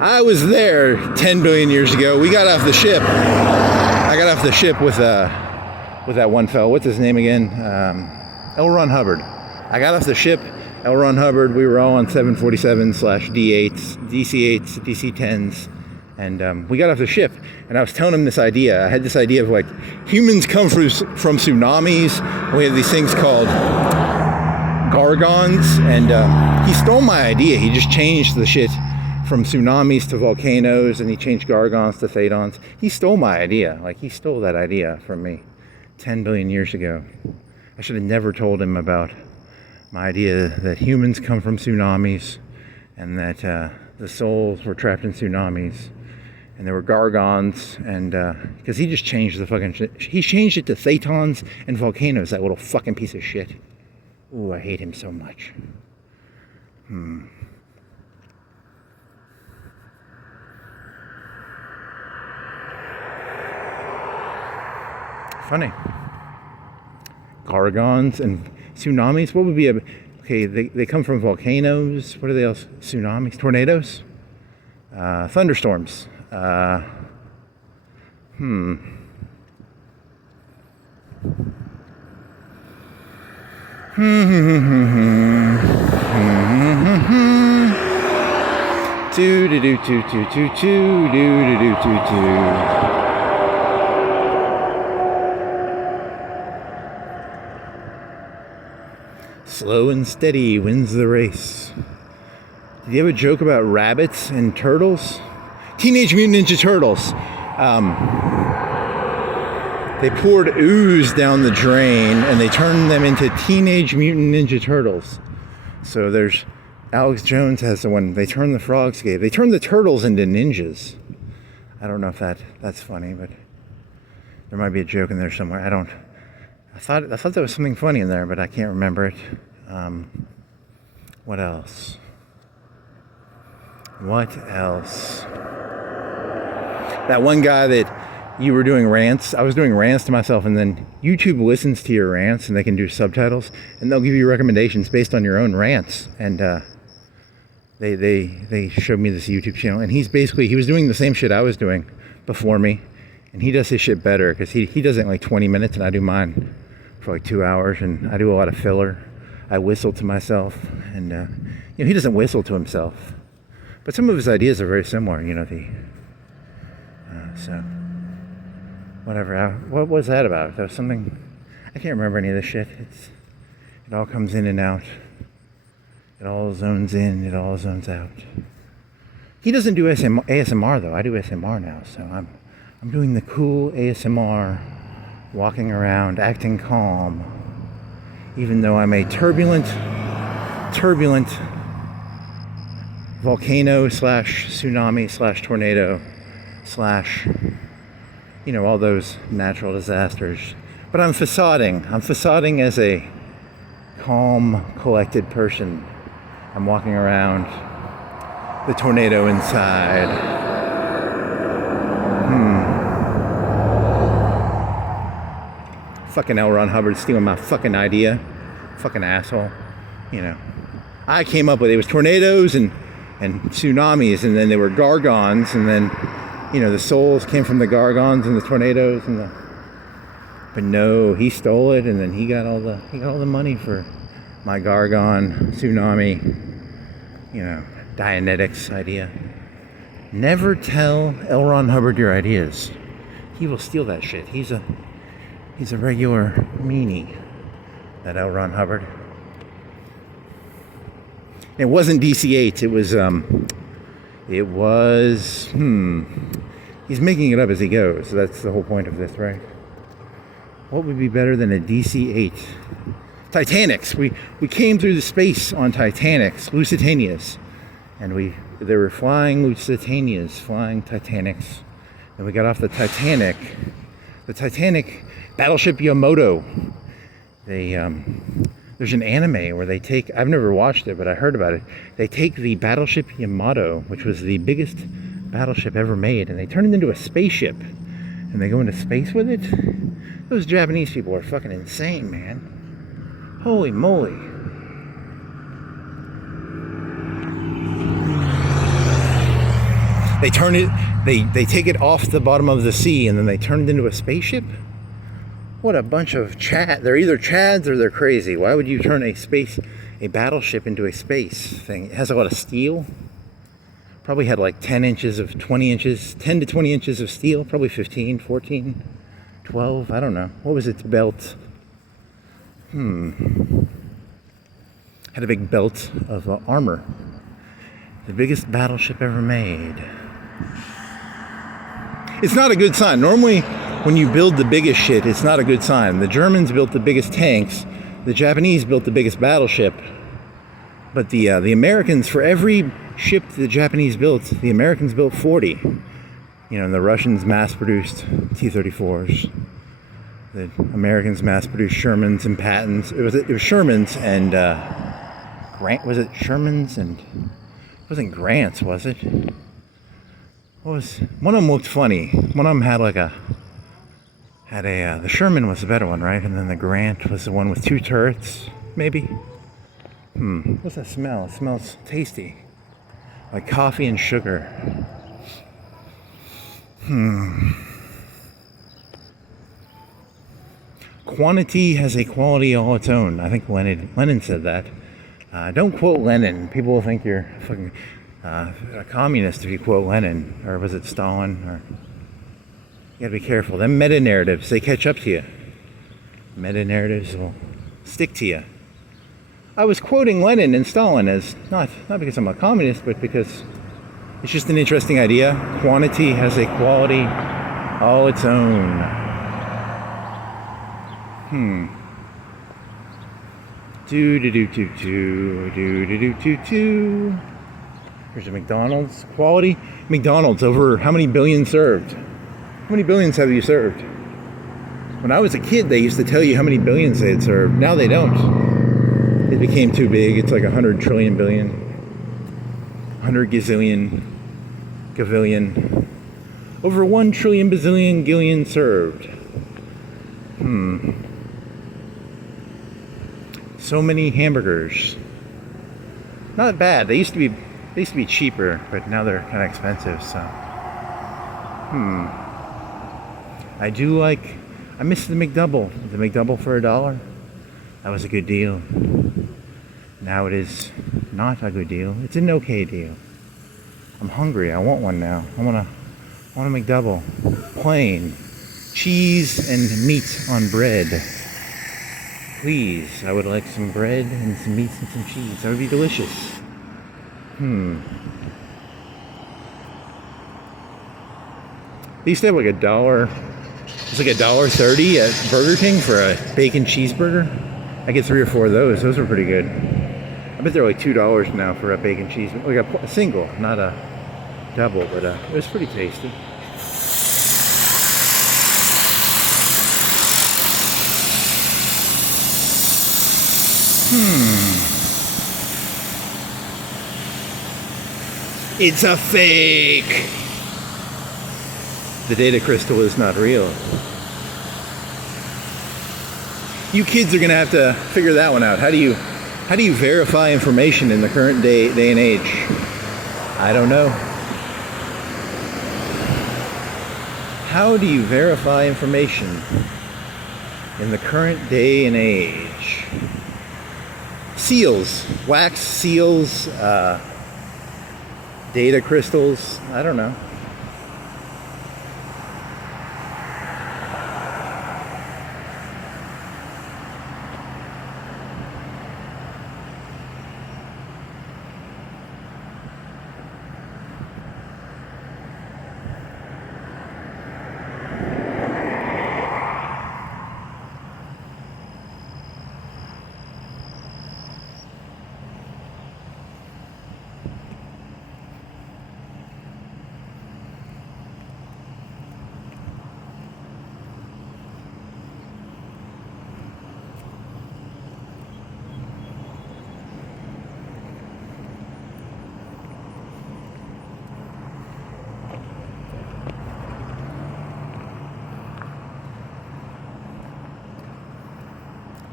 I was there 10 billion years ago. We got off the ship. I got off the ship with that one fellow. What's his name again? L. Ron Hubbard. I got off the ship L. Ron Hubbard, we were all on 747 slash D8s, DC8s, DC10s, and we got off the ship, and I was telling him this idea. I had this idea of like, humans come from tsunamis. We have these things called gargons, and he stole my idea. He just changed the shit from tsunamis to volcanoes, and he changed gargons to thadons. He stole my idea. Like, he stole that idea from me 10 billion years ago. I should have never told him about my idea that humans come from tsunamis, and that the souls were trapped in tsunamis, and there were gargons, and because he just changed the fucking shit. He changed it to thetons and volcanoes, that little fucking piece of shit. Ooh, I hate him so much. Funny. Gargons and tsunamis. What would be okay, they come from volcanoes. What are they else? Tsunamis? Tornadoes? Thunderstorms. Do do do do do do do do do do do. Slow and steady wins the race. Did you have a joke about rabbits and turtles? Teenage Mutant Ninja Turtles. They poured ooze down the drain and they turned them into Teenage Mutant Ninja Turtles. So there's Alex Jones has the one. They turned the frogs gay. They turned the turtles into ninjas. I don't know if that's funny, but there might be a joke in there somewhere. I thought there was something funny in there, but I can't remember it. What else? What else? That one guy that you were doing rants. I was doing rants to myself, and then YouTube listens to your rants, and they can do subtitles, and they'll give you recommendations based on your own rants. And they showed me this YouTube channel, and he was doing the same shit I was doing before me, and he does his shit better because he does it in like 20 minutes, and I do mine for like 2 hours, and I do a lot of filler. I whistle to myself, and he doesn't whistle to himself, but some of his ideas are very similar. So whatever. What was that about? That was something. I can't remember any of this shit. It all comes in and out. It all zones in. It all zones out. He doesn't do ASMR though. I do ASMR now, so I'm doing the cool ASMR, walking around, acting calm. Even though I'm a turbulent volcano slash tsunami slash tornado slash, all those natural disasters. But I'm facading. I'm facading as a calm, collected person. I'm walking around the tornado inside. Fucking L. Ron Hubbard stealing my fucking idea. Fucking asshole. I came up with it. It was tornadoes and tsunamis, and then there were gargons, and then, the souls came from the gargons and the tornadoes but no, he stole it, and then he got all the money for my gargon, tsunami, Dianetics idea. Never tell L. Ron Hubbard your ideas. He will steal that shit. He's a regular meanie, that L. Ron Hubbard. It wasn't DC-8. He's making it up as he goes. That's the whole point of this, right? What would be better than a DC-8? Titanics. We came through the space on Titanics, Lusitanias, and they were flying Lusitanias, flying Titanics, and we got off the Titanic. The Titanic, Battleship Yamato. There's an anime where they take, I've never watched it, but I heard about it. They take the Battleship Yamato, which was the biggest battleship ever made, and they turn it into a spaceship, and they go into space with it. Those Japanese people are fucking insane, man. Holy moly. They turn it, they take it off the bottom of the sea, and then they turn it into a spaceship? What a bunch of Chad. They're either Chads or they're crazy. Why would you turn a a battleship into a space thing. It has a lot of steel. Probably had like 10 inches of 20 inches, 10 to 20 inches of steel, probably 15, 14, 12, I don't know. What was its belt? Had a big belt of armor. The biggest battleship ever made. It's not a good sign. Normally, when you build the biggest shit, it's not a good sign. The Germans built the biggest tanks. The Japanese built the biggest battleship. But the Americans, for every ship the Japanese built, the Americans built 40. You know, and the Russians mass-produced T-34s. The Americans mass-produced Shermans and Pattons. It was Shermans and Grant. Was it Shermans and? It wasn't Grants, was it? What was one of them looked funny. One of them had like the Sherman was the better one, right? And then the Grant was the one with 2 turrets, maybe. What's that smell? It smells tasty, like coffee and sugar. Quantity has a quality all its own. I think Lenin said that. Don't quote Lenin. People will think you're fucking a communist if you quote Lenin, or was it Stalin? Or you gotta be careful. Them meta narratives, they catch up to you. Meta narratives will stick to you. I was quoting Lenin and Stalin as not because I'm a communist, but because it's just an interesting idea. Quantity has a quality all its own. Here's a McDonald's. Quality. McDonald's over how many billions served? How many billions have you served? When I was a kid, they used to tell you how many billions they had served. Now they don't. It became too big. It's like 100 trillion billion. 100 gazillion. Gavillion. Over 1 trillion bazillion gillion served. So many hamburgers. Not bad. They used to be cheaper, but now they're kind of expensive, so. I miss the McDouble. The McDouble for $1. That was a good deal. Now it is not a good deal. It's an okay deal. I'm hungry. I want one now. I want a McDouble. Plain. Cheese and meat on bread. Please, I would like some bread and some meat and some cheese. That would be delicious. They used to have like $1. It's like $1.30 at Burger King for a bacon cheeseburger. I get 3 or 4 of those. Those were pretty good. I bet they're like $2 now for a bacon cheeseburger. Like a single, not a double, but it was pretty tasty. It's a fake. The data crystal is not real. You kids are gonna have to figure that one out. How do you verify information in the current day and age? I don't know. How do you verify information in the current day and age? Seals, wax seals, data crystals, I don't know.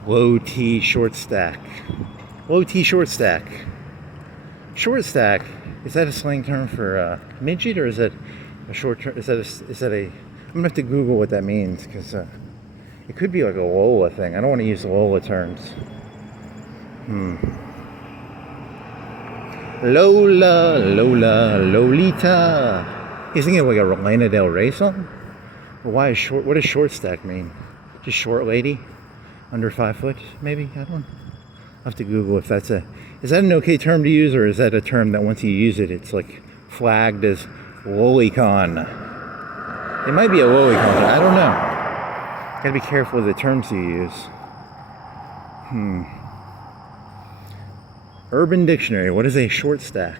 Low T short stack. Low T short stack. Short stack, is that a slang term for midget, or is that a short term? Is that a? I'm gonna have to Google what that means, because it could be like a Lola thing. I don't want to use Lola terms. Lola, Lola, Lolita. He's thinking of like a Lana Del Rey song? Well, why is short? What does short stack mean? Just short lady? Under 5 foot, maybe? I don't know. I'll have to Google if that's is that an okay term to use, or is that a term that once you use it, it's like flagged as lolicon? It might be a lolicon, I don't know. Gotta be careful with the terms you use. Urban Dictionary, what is a short stack?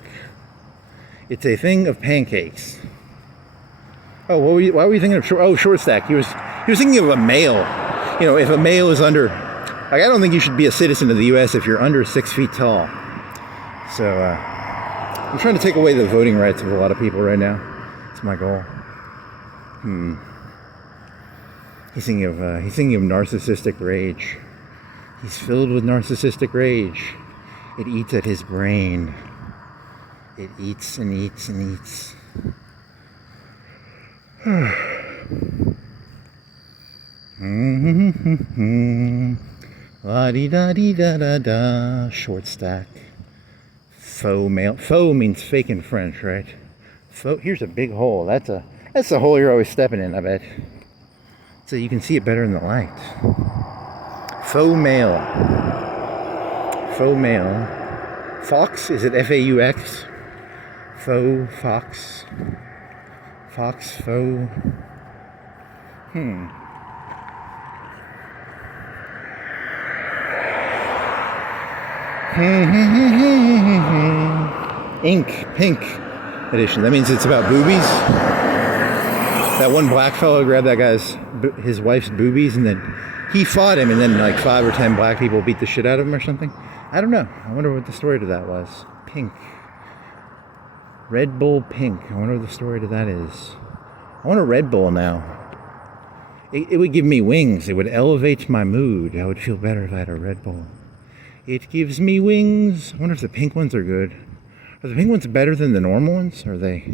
It's a thing of pancakes. Oh, why were you thinking of short stack? He was thinking of a male. You know, if a male is under, like, I don't think you should be a citizen of the U.S. if you're under 6 feet tall. So, I'm trying to take away the voting rights of a lot of people right now. That's my goal. He's thinking of narcissistic rage. He's filled with narcissistic rage. It eats at his brain. It eats and eats and eats. La-di-da-di-da-da-da. Short stack. Faux male. Faux means fake in French, right? Faux. Here's a big hole. That's the hole you're always stepping in, I bet. So you can see it better in the light. Faux male. Faux male. Fox? Is it F-A-U-X? Faux, fox. Fox, faux. Ink, pink edition. That means it's about boobies. That one black fellow grabbed that his wife's boobies, and then he fought him, and then like 5 or 10 black people beat the shit out of him or something. I don't know. I wonder what the story to that was. Pink. Red Bull pink. I wonder what the story to that is. I want a Red Bull now. It would give me wings. It would elevate my mood. I would feel better if I had a Red Bull. It gives me wings. I wonder if the pink ones are good. Are the pink ones better than the normal ones? Are they?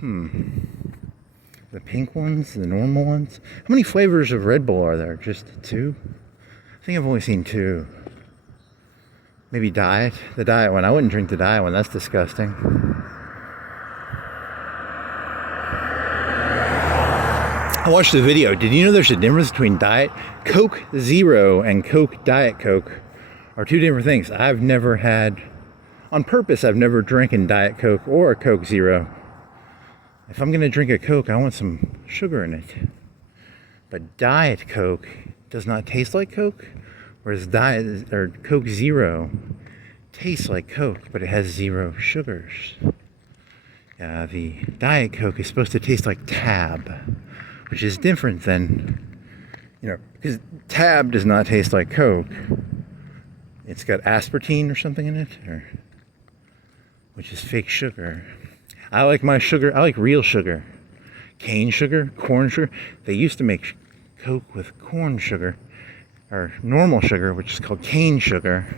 The pink ones, the normal ones. How many flavors of Red Bull are there? Just 2? I think I've only seen 2. Maybe diet. The diet one. I wouldn't drink the diet one. That's disgusting. I watched the video. Did you know there's a difference between Diet Coke Zero and Coke Diet Coke? Are 2 different things. I've never had, on purpose, I've never drinking Diet Coke or a Coke Zero. If I'm going to drink a Coke, I want some sugar in it. But Diet Coke does not taste like Coke, whereas Coke Zero tastes like Coke, but it has 0 sugars. The Diet Coke is supposed to taste like Tab, which is different than, because Tab does not taste like Coke. It's got aspartame or something in it, which is fake sugar. I like my sugar. I like real sugar. Cane sugar, corn sugar. They used to make Coke with corn sugar, or normal sugar, which is called cane sugar.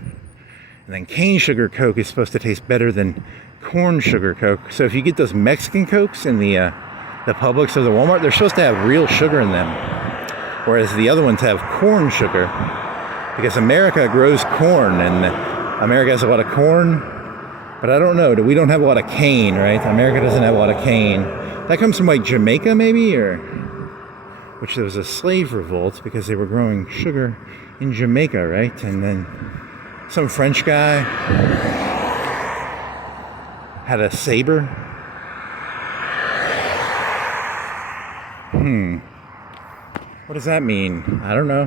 And then cane sugar Coke is supposed to taste better than corn sugar Coke. So if you get those Mexican Cokes in the Publix or the Walmart, they're supposed to have real sugar in them. Whereas the other ones have corn sugar. Because America grows corn, and America has a lot of corn. But I don't know, we don't have a lot of cane, right? America doesn't have a lot of cane. That comes from like Jamaica maybe, which there was a slave revolt because they were growing sugar in Jamaica, right? And then some French guy had a saber. What does that mean? I don't know.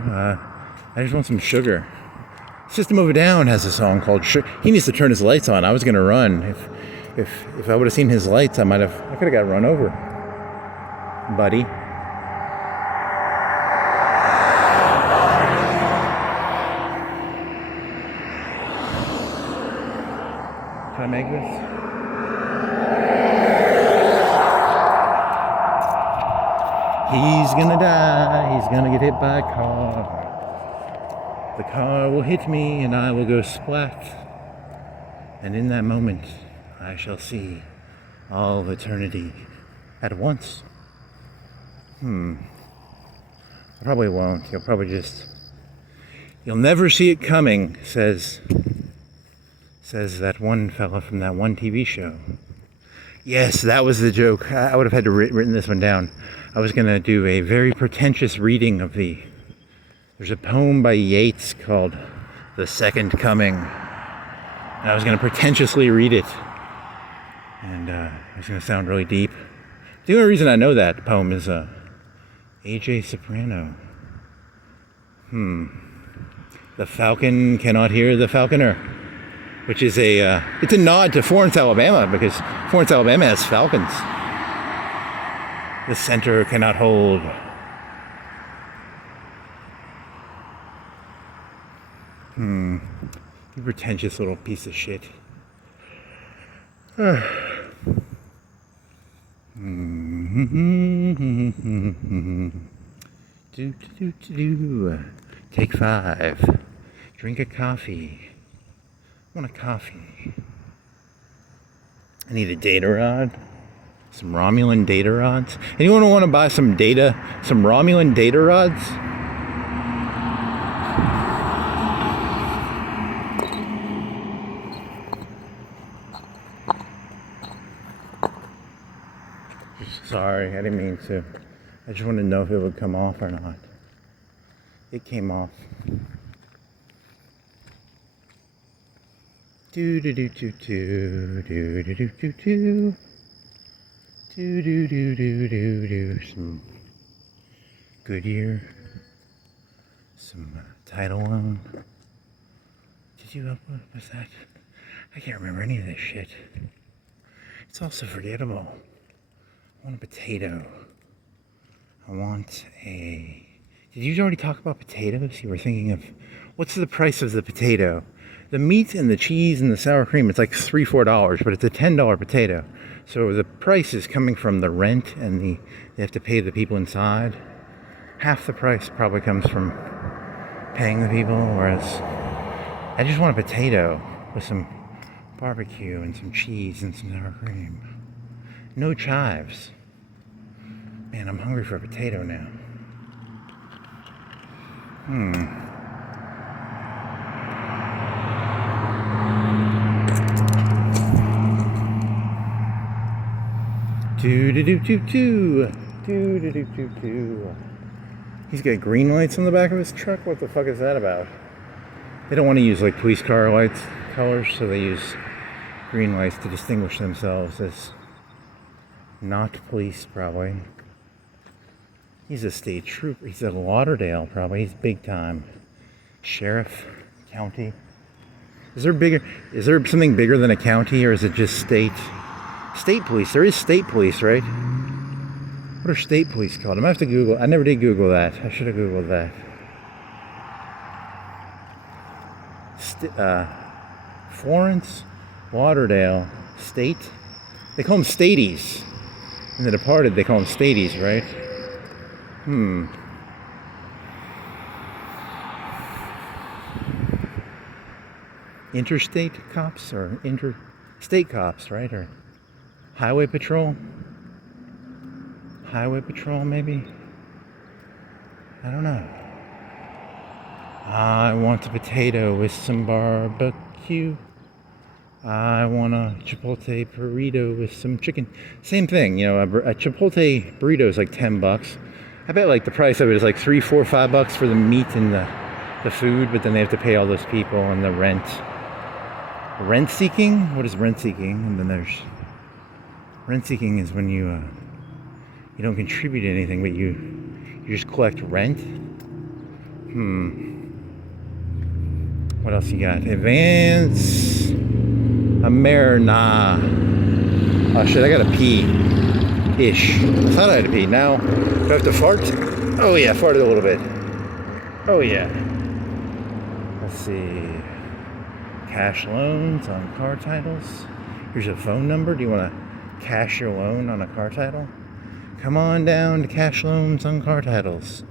I just want some sugar. System of a Down has a song called Sugar. He needs to turn his lights on. I was gonna run. If I would have seen his lights, I could have got run over. Buddy. Can I make this? He's gonna die. He's gonna get hit by a car. The car will hit me and I will go splat. And in that moment, I shall see all of eternity at once. I probably won't. You'll never see it coming, says Says that one fella from that one TV show. Yes, that was the joke. I would have had to written this one down. I was going to do a very pretentious reading of there's a poem by Yeats called The Second Coming. And I was going to pretentiously read it. And it was going to sound really deep. The only reason I know that poem is A.J. Soprano. The falcon cannot hear the falconer. Which is it's a nod to Florence, Alabama, because Florence, Alabama has falcons. The center cannot hold. You pretentious little piece of shit. Take 5. Drink a coffee. I want a coffee. I need a data rod. Some Romulan data rods. Anyone want to buy some Romulan data rods? Sorry, I didn't mean to. I just wanted to know if it would come off or not. It came off. Do do do do do do do do do do do do do do do do. Some Goodyear, some Tidal loan. Did you upload? What's that? I can't remember any of this shit. It's also forgettable. I want a potato. I want a. Did you already talk about potatoes? You were thinking of what's the price of the potato? The meat and the cheese and the sour cream, it's like $3-4, but it's a $10 potato. So the price is coming from the rent and they have to pay the people inside. Half the price probably comes from paying the people, whereas I just want a potato with some barbecue and some cheese and some sour cream. No chives. Man, I'm hungry for a potato now. Do. He's got green lights on the back of his truck? What the fuck is that about? They don't want to use like police car lights colors, so they use green lights to distinguish themselves as not police, probably. He's a state trooper. He's at Lauderdale, probably. He's big time. Sheriff, county. Is there something bigger than a county, or is it just state? State police. There is state police, right? What are state police called? I might have to Google. I never did Google that. I should have Googled that. Florence, Lauderdale, state. They call them staties. In The Departed, they call them staties, right? Interstate cops or interstate cops, right? Or highway patrol? Highway patrol, maybe? I don't know. I want a potato with some barbecue. I want a Chipotle burrito with some chicken. Same thing, you know, a Chipotle burrito is like $10. I bet like the price of it is like $3, $4, $5 for the meat and the food, but then they have to pay all those people and the rent. Rent seeking? What is rent seeking? And then there's rent seeking is when you don't contribute anything, but you just collect rent. What else you got? Advance Amerina. Oh shit, I gotta pee. Ish. I thought I had to pee. Now, do I have to fart? Oh yeah, farted a little bit. Oh yeah. Let's see. Cash loans on car titles. Here's a phone number. Do you want to cash your loan on a car title? Come on down to cash loans on car titles.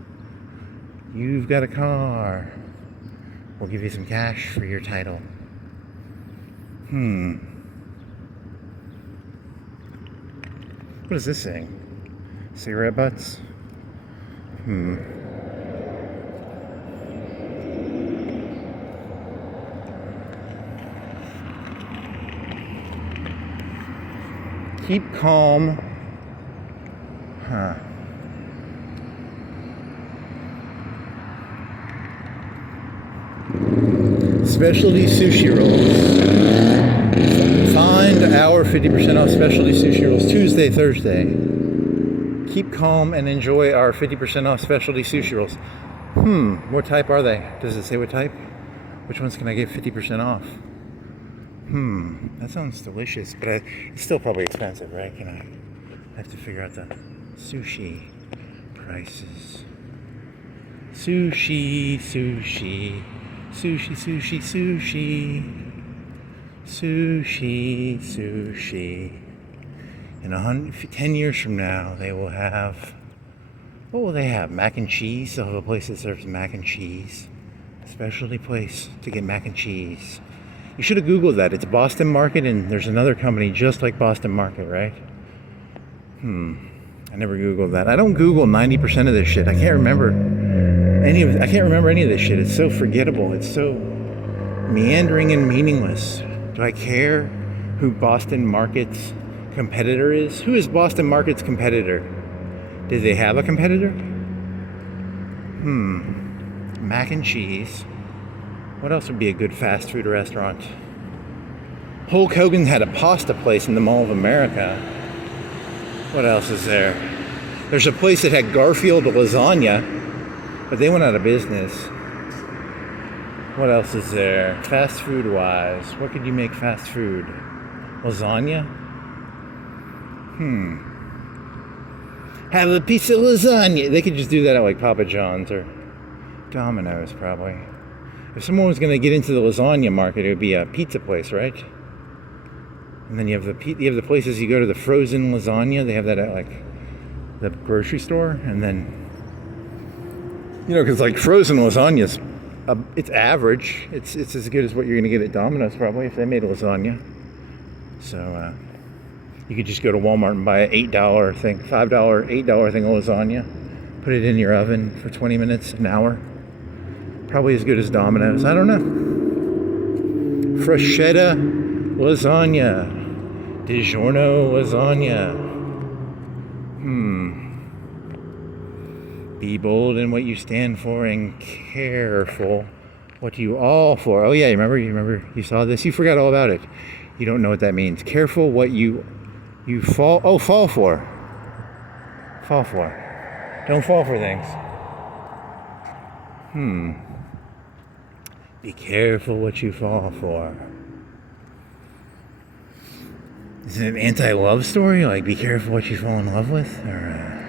You've got a car. We'll give you some cash for your title. What is this thing? Cigarette butts? Keep calm. Huh. Specialty sushi rolls. Find our 50% off specialty sushi rolls Tuesday, Thursday. Keep calm and enjoy our 50% off specialty sushi rolls. What type are they? Does it say what type? Which ones can I get 50% off? That sounds delicious, but it's still probably expensive, right? I have to figure out the sushi prices. Sushi, sushi, sushi, sushi, sushi, sushi, sushi. In 10 years from now, they will have, what will they have? Mac and cheese? They'll have a place that serves mac and cheese. A specialty place to get mac and cheese. You should have Googled that. It's Boston Market, and there's another company just like Boston Market, right? I never Googled that. I don't Google 90% of this shit. I can't remember any of this shit. It's so forgettable. It's so meandering and meaningless. Do I care who Boston Market's competitor is? Who is Boston Market's competitor? Did they have a competitor? Mac and cheese. What else would be a good fast food restaurant? Hulk Hogan had a pasta place in the Mall of America. What else is there? There's a place that had Garfield lasagna, but they went out of business. What else is there? Fast food wise, what could you make fast food? Lasagna? Have a piece of lasagna. They could just do that at like Papa John's or Domino's probably. If someone was going to get into the lasagna market, it would be a pizza place, right? And then you have the places you go to, the frozen lasagna. They have that at like the grocery store, and then because like frozen lasagna's it's average. It's as good as what you're going to get at Domino's probably if they made a lasagna. So you could just go to Walmart and buy an $8 thing, $5, $8 thing of lasagna. Put it in your oven for 20 minutes, an hour. Probably as good as Domino's. I don't know. Freschetta lasagna. DiGiorno lasagna. Be bold in what you stand for and careful what you all for. Oh yeah, you remember you saw this? You forgot all about it. You don't know what that means. Careful what you fall for. Fall for. Don't fall for things. Be careful what you fall for. Is it an anti-love story? Like, be careful what you fall in love with? Or,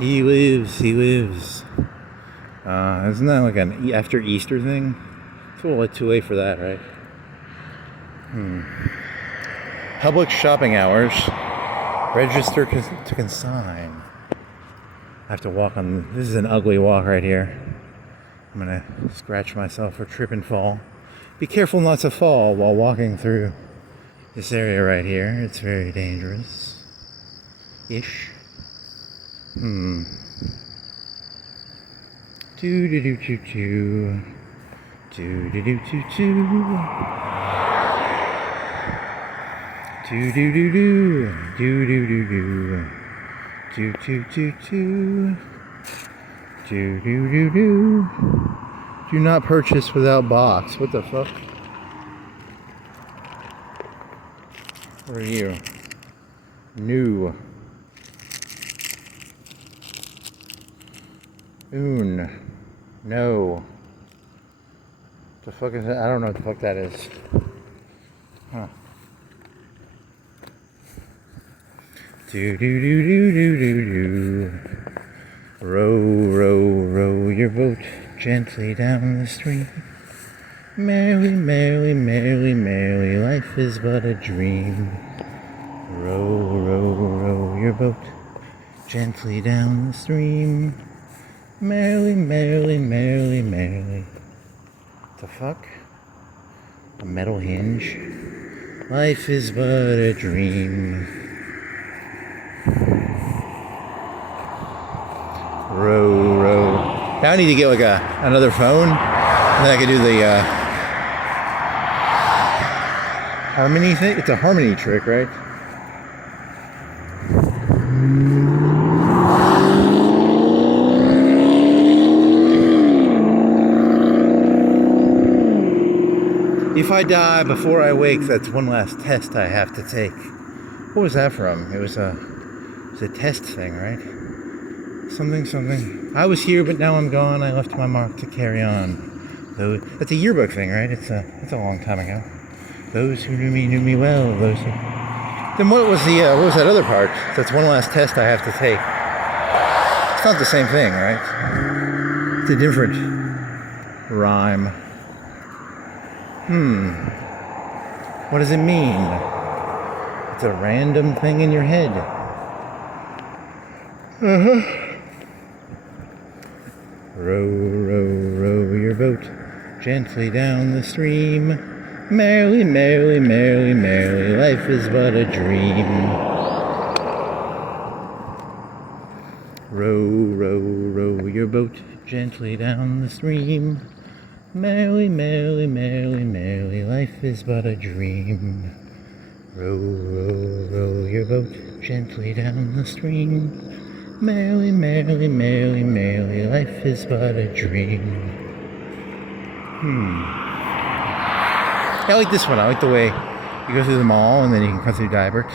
He lives. Isn't that like an after Easter thing? It's a little too late for that, right? Public shopping hours. Register to consign. I have to walk on. This is an ugly walk right here. I'm gonna scratch myself for trip and fall. Be careful not to fall while walking through this area right here. It's very dangerous. Ish. Do do do do do. Do do do do do. Do do do do. Do do do do. Do do do do. Do do do do. Do not purchase without box. What the fuck? What are you? New. No. The fuck is that? I don't know what the fuck that is. Huh. Do do do do do do do. Row, row, row your boat gently down the stream. Merrily, merrily, merrily, merrily, life is but a dream. Row, row, row your boat gently down the stream. Merrily, merrily, merrily, merrily. What the fuck? A metal hinge? Life is but a dream. Row, row. Now I need to get like another phone, and then I can do the harmony thing. It's a harmony trick, right? If I die before I wake, that's one last test I have to take. What was that from? It was a test thing, right? Something. I was here, but now I'm gone. I left my mark to carry on. That's a yearbook thing, right? It's a long time ago. Those who knew me well. Those who... Then what was that other part? That's one last test I have to take. It's not the same thing, right? It's a different rhyme. What does it mean? It's a random thing in your head. Row, row, row your boat gently down the stream. Merrily, merrily, merrily, merrily, life is but a dream. Row, row, row your boat gently down the stream. Merrily, merrily, merrily, merrily, life is but a dream. Row, row, row your boat gently down the stream. Merrily, merrily, merrily, merrily, life is but a dream. I like this one. I like the way you go through the mall and then you can cut through Divert.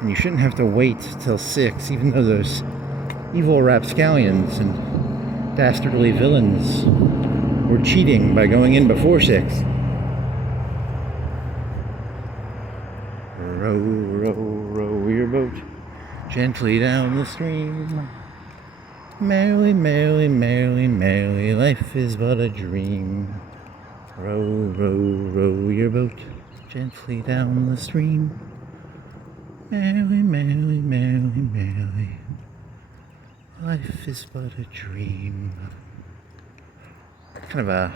And you shouldn't have to wait till 6, even though those evil rapscallions and dastardly villains were cheating by going in before 6. Row, row, row your boat gently down the stream. Merrily, merrily, merrily, merrily, life is but a dream. Row, row, row your boat gently down the stream. Merrily, merrily, merrily, merrily, life is but a dream. Kind of a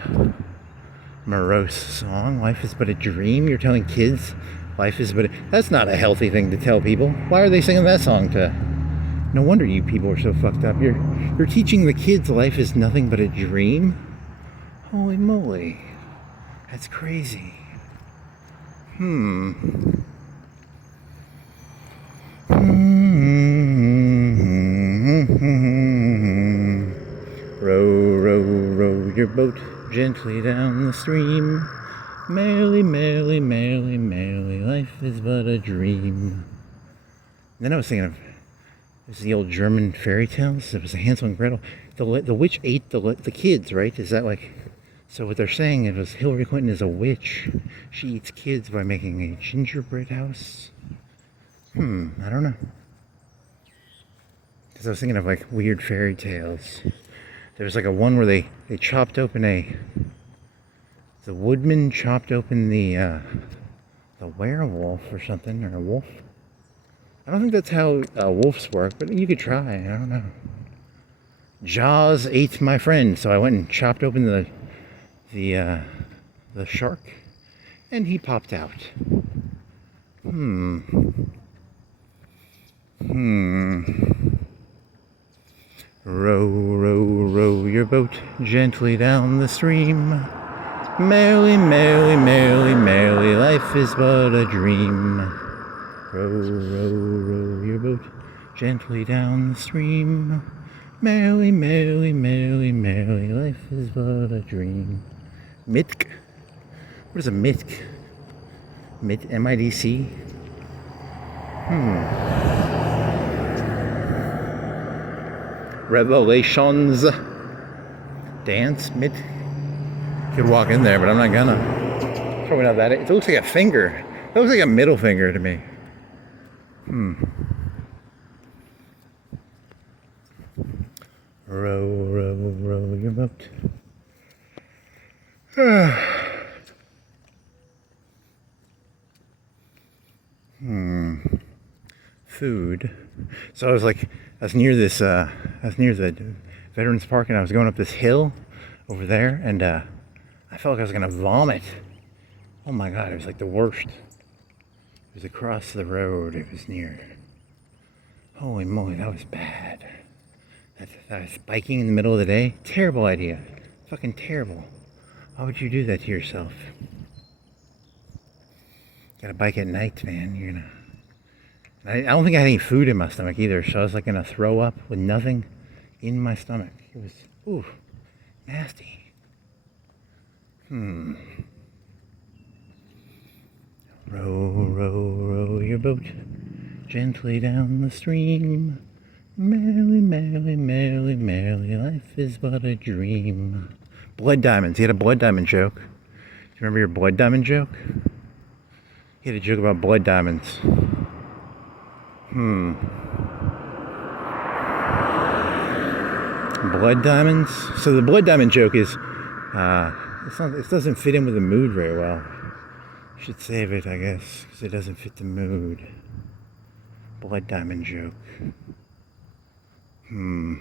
morose song. Life is but a dream. You're telling kids life is but a... That's not a healthy thing to tell people. Why are they singing that song to... No wonder you people are so fucked up. You're teaching the kids life is nothing but a dream? Holy moly. That's crazy. Row, row, row your boat gently down the stream. Merrily, merrily, merrily, merrily, life is but a dream. Then I was thinking of the old German fairy tales. It was a Hansel and Gretel. The witch ate the kids, right? Is that like... So what they're saying is Hillary Clinton is a witch. She eats kids by making a gingerbread house. I don't know. Because I was thinking of like weird fairy tales. There was like a one where they chopped open the woodman chopped open the werewolf or something, or a wolf. I don't think that's how wolves work, but you could try. I don't know. Jaws ate my friend, so I went and chopped open the shark, and he popped out. Row, row, row your boat gently down the stream. Merrily, merrily, merrily, merrily, life is but a dream. Row, row, row your boat gently down the stream. Merrily, merrily, merrily, merrily, life is but a dream. Mitk? What is a mitk? M-I-D-C? Revelations. Dance? Could walk in there, but I'm not gonna. Probably not that. It looks like a finger. It looks like a middle finger to me. Row, row, row your boat. Food. So I was near the Veterans Park, and I was going up this hill over there, and I felt like I was gonna vomit. Oh my god, it was like the worst. It was across the road. It was near. Holy moly, that was bad. I was biking in the middle of the day. Terrible idea. Fucking terrible. Why would you do that to yourself? Gotta bike at night, man. You're gonna... I don't think I had any food in my stomach either, so I was like gonna throw up with nothing in my stomach. It was, ooh, nasty. Row, row, row your boat gently down the stream. Merrily, merrily, merrily, merrily, life is but a dream. Blood diamonds. He had a blood diamond joke. Do you remember your blood diamond joke? He had a joke about blood diamonds. Blood diamonds. So the blood diamond joke is, it doesn't fit in with the mood very well. You should save it, I guess, because it doesn't fit the mood. Blood diamond joke. I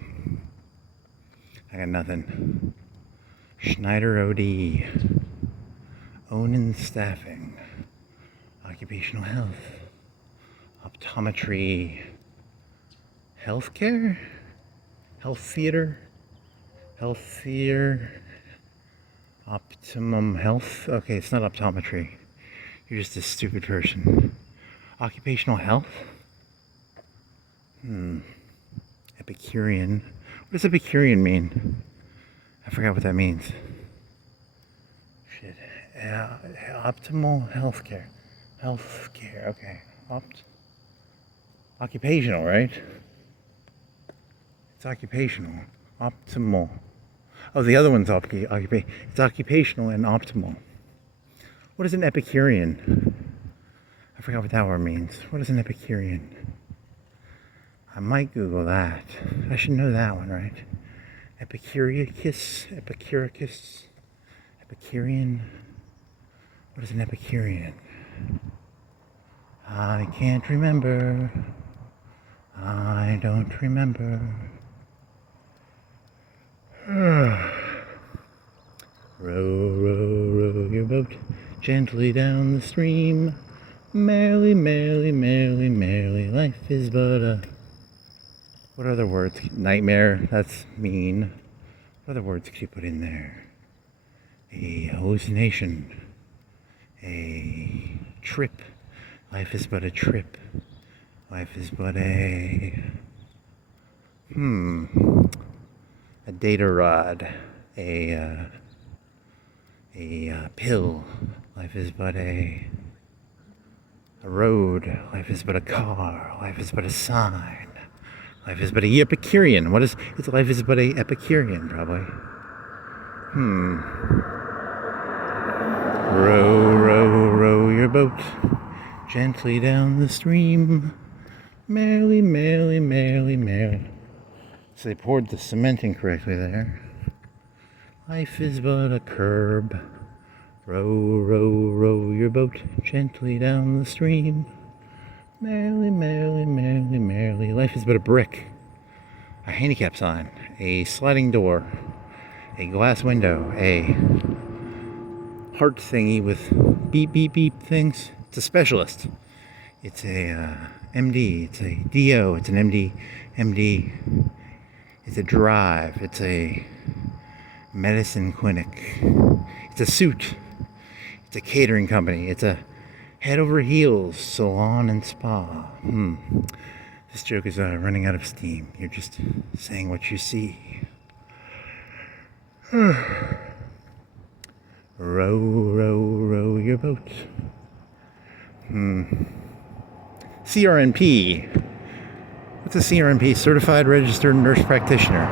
got nothing. Schneider OD. Onan staffing. Occupational health. Optometry. Healthcare? Health theater? Healthier. Optimum health? Okay, it's not optometry. You're just a stupid person. Occupational health? Epicurean. What does Epicurean mean? I forgot what that means. Shit. Optimal healthcare. Healthcare, okay. Occupational, right? It's occupational. Optimal. Oh, the other one's it's occupational and optimal. What is an Epicurean? I forgot what that word means. What is an Epicurean? I might Google that. I should know that one, right? Epicuricus? Epicurean? What is an Epicurean? I can't remember. I don't remember. Row, row, row your boat gently down the stream. Merrily, merrily, merrily, merrily, life is but a... What other words? Nightmare, that's mean. What other words could you put in there? A hallucination. A trip. Life is but a trip. Life is but a... A data rod. A pill. Life is but a road. Life is but a car. Life is but a sign. Life is but a Epicurean. What is... life is but a Epicurean, probably. Row, row, row your boat gently down the stream. Merrily, merrily, merrily, merrily. So they poured the cement incorrectly there. Life is but a curb. Row, row, row your boat gently down the stream. Merrily, merrily, merrily, merrily. Life is but a brick. A handicap sign. A sliding door. A glass window. A heart thingy with beep, beep, beep things. It's a specialist. It's a MD. It's a DO. It's an MD. MD. It's a drive. It's a medicine clinic. It's a suit. It's a catering company. It's a head over heels salon and spa. This joke is running out of steam. You're just saying what you see. Row, row, row your boat. CRNP. What's a CRNP? Certified Registered Nurse Practitioner.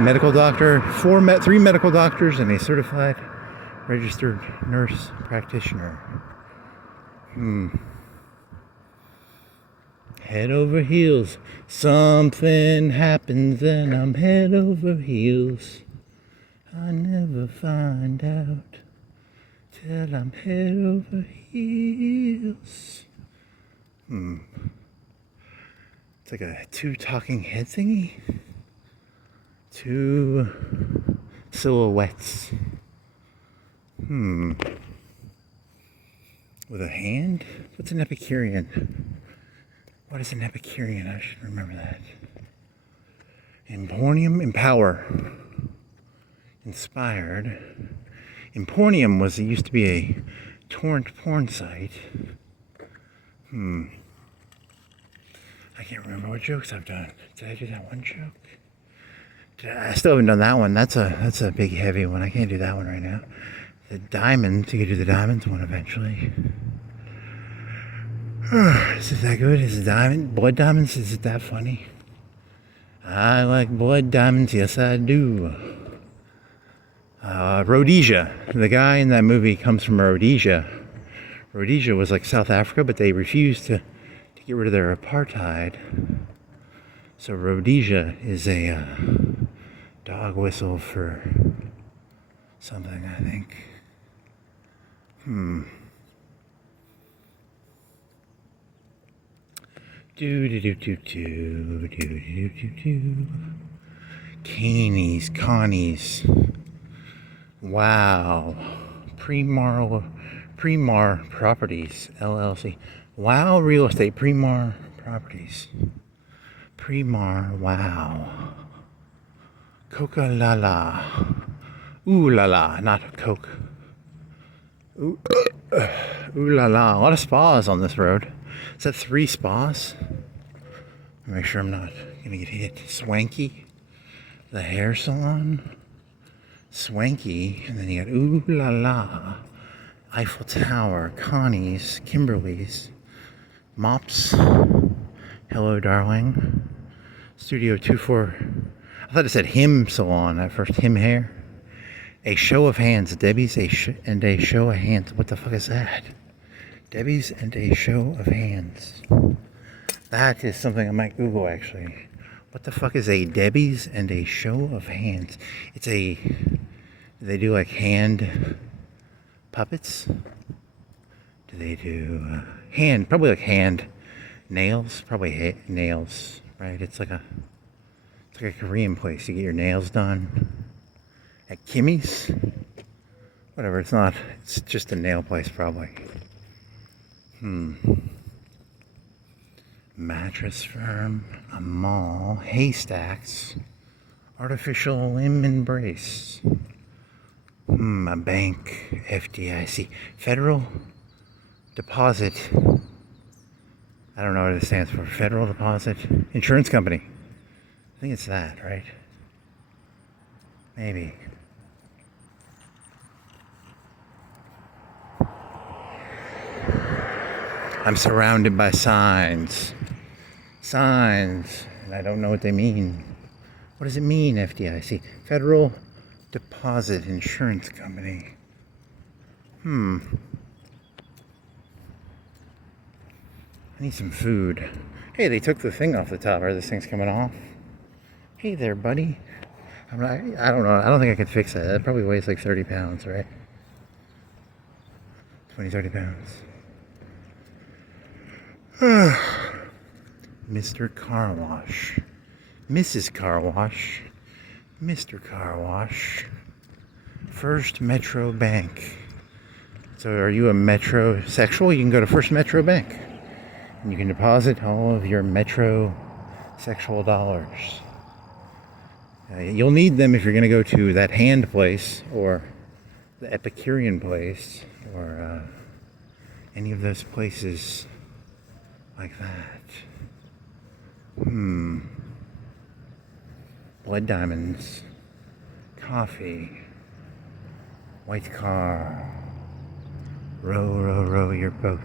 Medical doctor. 3 medical doctors and a certified registered nurse practitioner. Head over heels. Something happens and I'm head over heels. I never find out till I'm head over heels. It's like a 2 talking head thingy. 2 silhouettes. With a hand? What's an Epicurean? What is an Epicurean? I should remember that. Emporium, empower. Inspired. Emporium used to be a torrent porn site. I can't remember what jokes I've done. Did I do that one joke? I still haven't done that one. That's a big heavy one. I can't do that one right now. The diamonds, you could do the diamonds one eventually. Is it that good? Is it diamond? Blood diamonds? Is it that funny? I like blood diamonds, yes I do. Rhodesia. The guy in that movie comes from Rhodesia. Rhodesia was like South Africa, but they refused to get rid of their apartheid. So Rhodesia is a dog whistle for something, I think. Canies, Connies. Wow. Premar Properties, LLC. Wow, real estate, Premar Properties. Premar, wow. Coca-la-la. Ooh la la, not Coke. Ooh la la. A lot of spas on this road. Is that 3 spas? Make sure I'm not gonna get hit. Swanky, the hair salon. Swanky, and then you got ooh la la. Eiffel Tower, Connie's, Kimberly's, Mops. Hello, darling. Studio 24. I thought it said him salon at first. Him hair. A show of hands. Debbie's and a show of hands. What the fuck is that? Debbie's and a show of hands. That is something I might Google actually. What the fuck is a Debbie's and a show of hands? It's a. Do they do like hand puppets? Do they do hand? Probably like hand nails. Probably nails, right? It's like a Korean place. You get your nails done at Kimmy's. Whatever. It's not. It's just a nail place, probably. Mattress firm, a mall, haystacks, artificial limb embrace. A bank, FDIC, Federal Deposit. I don't know what it stands for. Federal Deposit Insurance Company. I think it's that, right? Maybe. I'm surrounded by signs. Signs. And I don't know what they mean. What does it mean, FDIC? Federal Deposit Insurance Company. I need some food. Hey, they took the thing off the top. Or this thing's coming off. Hey there, buddy. I don't know. I don't think I could fix that. That probably weighs like 30 pounds, right? 20, 30 pounds. Mr. Car Wash. Mrs. Car Wash. Mr. Car Wash. First Metro Bank. So are you a metrosexual? You can go to First Metro Bank. And you can deposit all of your metrosexual dollars. You'll need them if you're going to go to that hand place or the Epicurean place or any of those places like that. Blood diamonds, coffee, white car, row, row, row your boat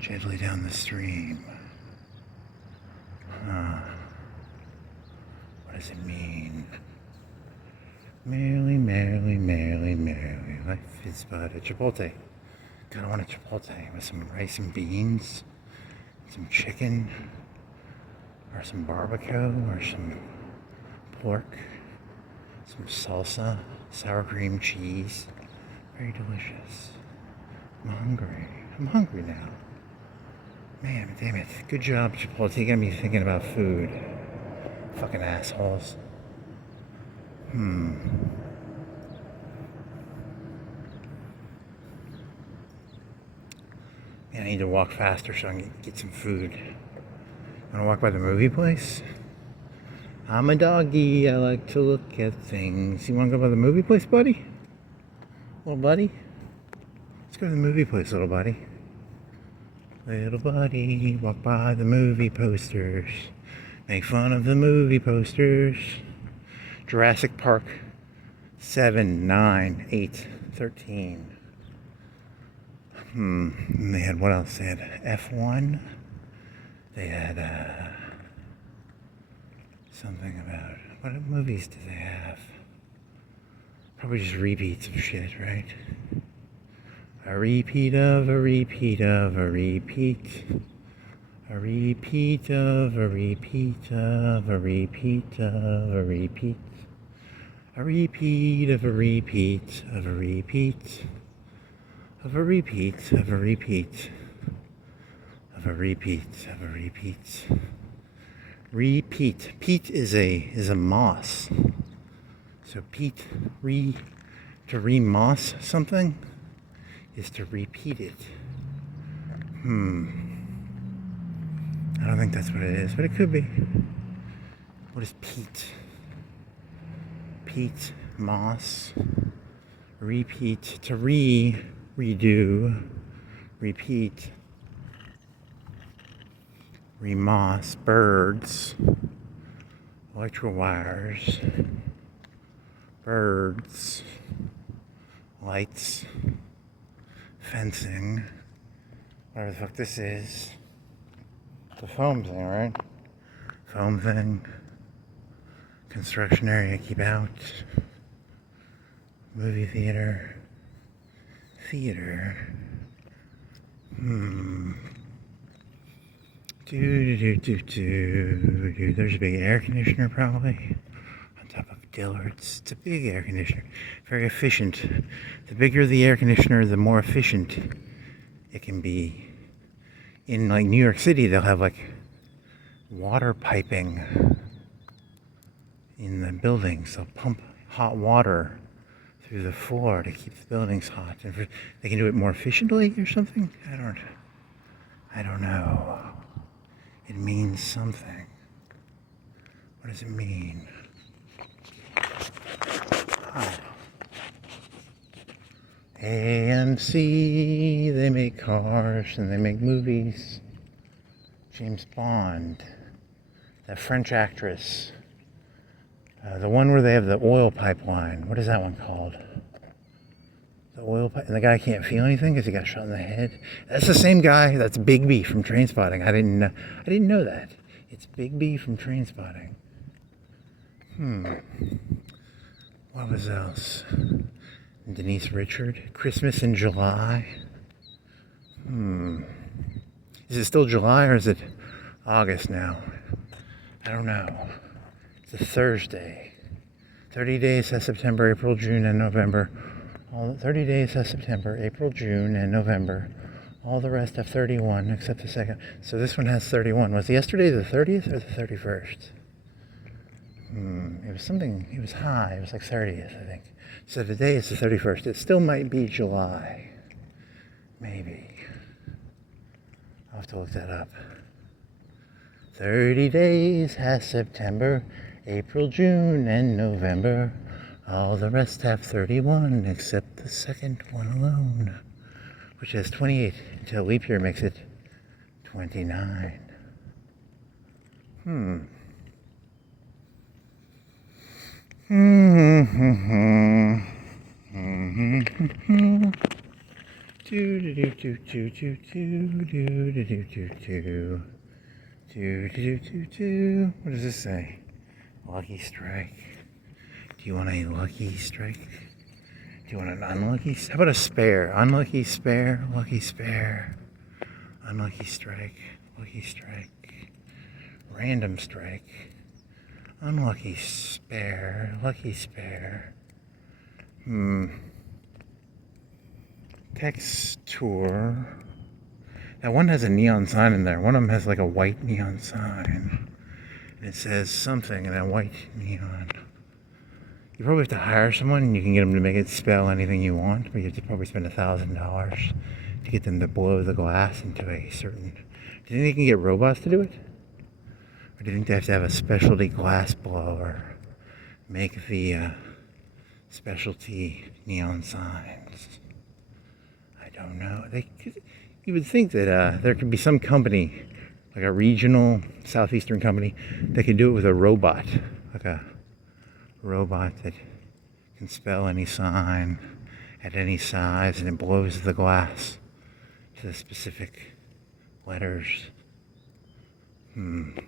gently down the stream. What does it mean? Merrily, merrily, merrily, merrily, life is but a Chipotle. God, I want a Chipotle with some rice and beans, some chicken, or some barbacoa, or some pork, some salsa, sour cream cheese. Very delicious. I'm hungry now. Man, damn it. Good job, Chipotle. You got me thinking about food. Fucking assholes. Yeah, I need to walk faster so I can get some food. Want to walk by the movie place? I'm a doggy. I like to look at things. You want to go by the movie place, buddy? Little buddy? Let's go to the movie place, little buddy. Little buddy, walk by the movie posters. Make fun of the movie posters. Jurassic Park 7, 9, 8, 13. And they had, what else? They had F1. They had something about, what movies do they have? Probably just repeats of shit, right? A repeat of a repeat of a repeat. A repeat of a repeat of a repeat of a repeat. A repeat of a repeat of a repeat. Of a repeat of a repeat. Of a repeat of a repeat. Repeat. Peat is a moss. So peat, to re-moss something is to repeat it. I don't think that's what it is, but it could be. What is peat? Peat, moss, repeat, to redo, repeat, remoss, birds, electrical wires, birds, lights, fencing, whatever the fuck this is. The foam thing, right? Foam thing. Construction area, keep out. Movie theater. Theater. There's a big air conditioner probably on top of Dillard's. It's a big air conditioner. Very efficient. The bigger the air conditioner, the more efficient it can be. In like New York City, they'll have like water piping in the buildings. They'll pump hot water through the floor to keep the buildings hot. And they can do it more efficiently or something. I don't know. It means something. What does it mean? AMC, they make cars and they make movies. James Bond, that French actress, the one where they have the oil pipeline. What is that one called? The oil pipe, and the guy can't feel anything because he got shot in the head. That's the same guy. That's Bigby from Trainspotting. I didn't know that. It's Bigby from Trainspotting. What was else? Denise Richard, Christmas in July. Is it still July or is it August now? I don't know. It's a Thursday. 30 days has September, April, June, and November. All 30 days has September, April, June, and November. All the rest have 31 except the second. So this one has 31. Was yesterday the 30th or the 31st? It was something, it was high. It was like 30th, I think. So today is the 31st. It still might be July. Maybe. I'll have to look that up. 30 days has September, April, June, and November. All the rest have 31 except the second one alone, which has 28 until leap year makes it 29. What does this say? Lucky strike. Do you want a lucky strike? Do you want an unlucky? How about a spare? Unlucky spare, lucky spare. Unlucky strike, lucky strike. Random strike. Unlucky spare, lucky spare. Text tour. That one has a neon sign in there. One of them has like a white neon sign. And it says something in a white neon. You probably have to hire someone and you can get them to make it spell anything you want, but you have to probably spend $1,000 to get them to blow the glass into a certain... Do you think you can get robots to do it? Or do you think they have to have a specialty glass blower? Make the specialty neon signs? I don't know. You would think that there could be some company, like a regional southeastern company, that could do it with a robot, like a robot that can spell any sign at any size, and it blows the glass to the specific letters. And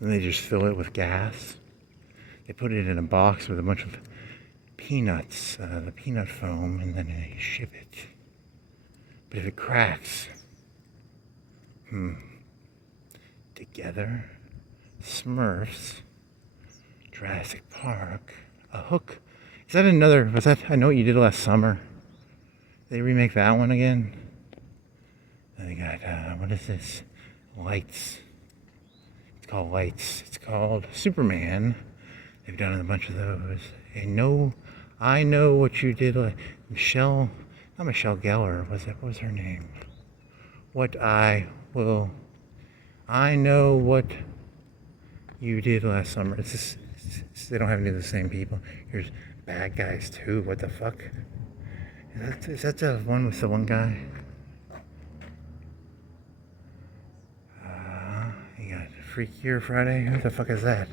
they just fill it with gas. They put it in a box with a bunch of peanuts, the peanut foam, and then they ship it. But if it cracks, Together, Smurfs, Jurassic Park, a hook. Is that another? Was that? I Know What You Did Last Summer. They remake that one again. They got what is this? Lights. It's called Lights. It's called Superman. They've done a bunch of those. I Know What You Did. Not Michelle Gellar. What was her name? I know what you did last summer. It's just, they don't have any of the same people. Here's Bad Guys 2. What the fuck? Is that the one with the one guy? You got Freakier Friday. Who the fuck is that?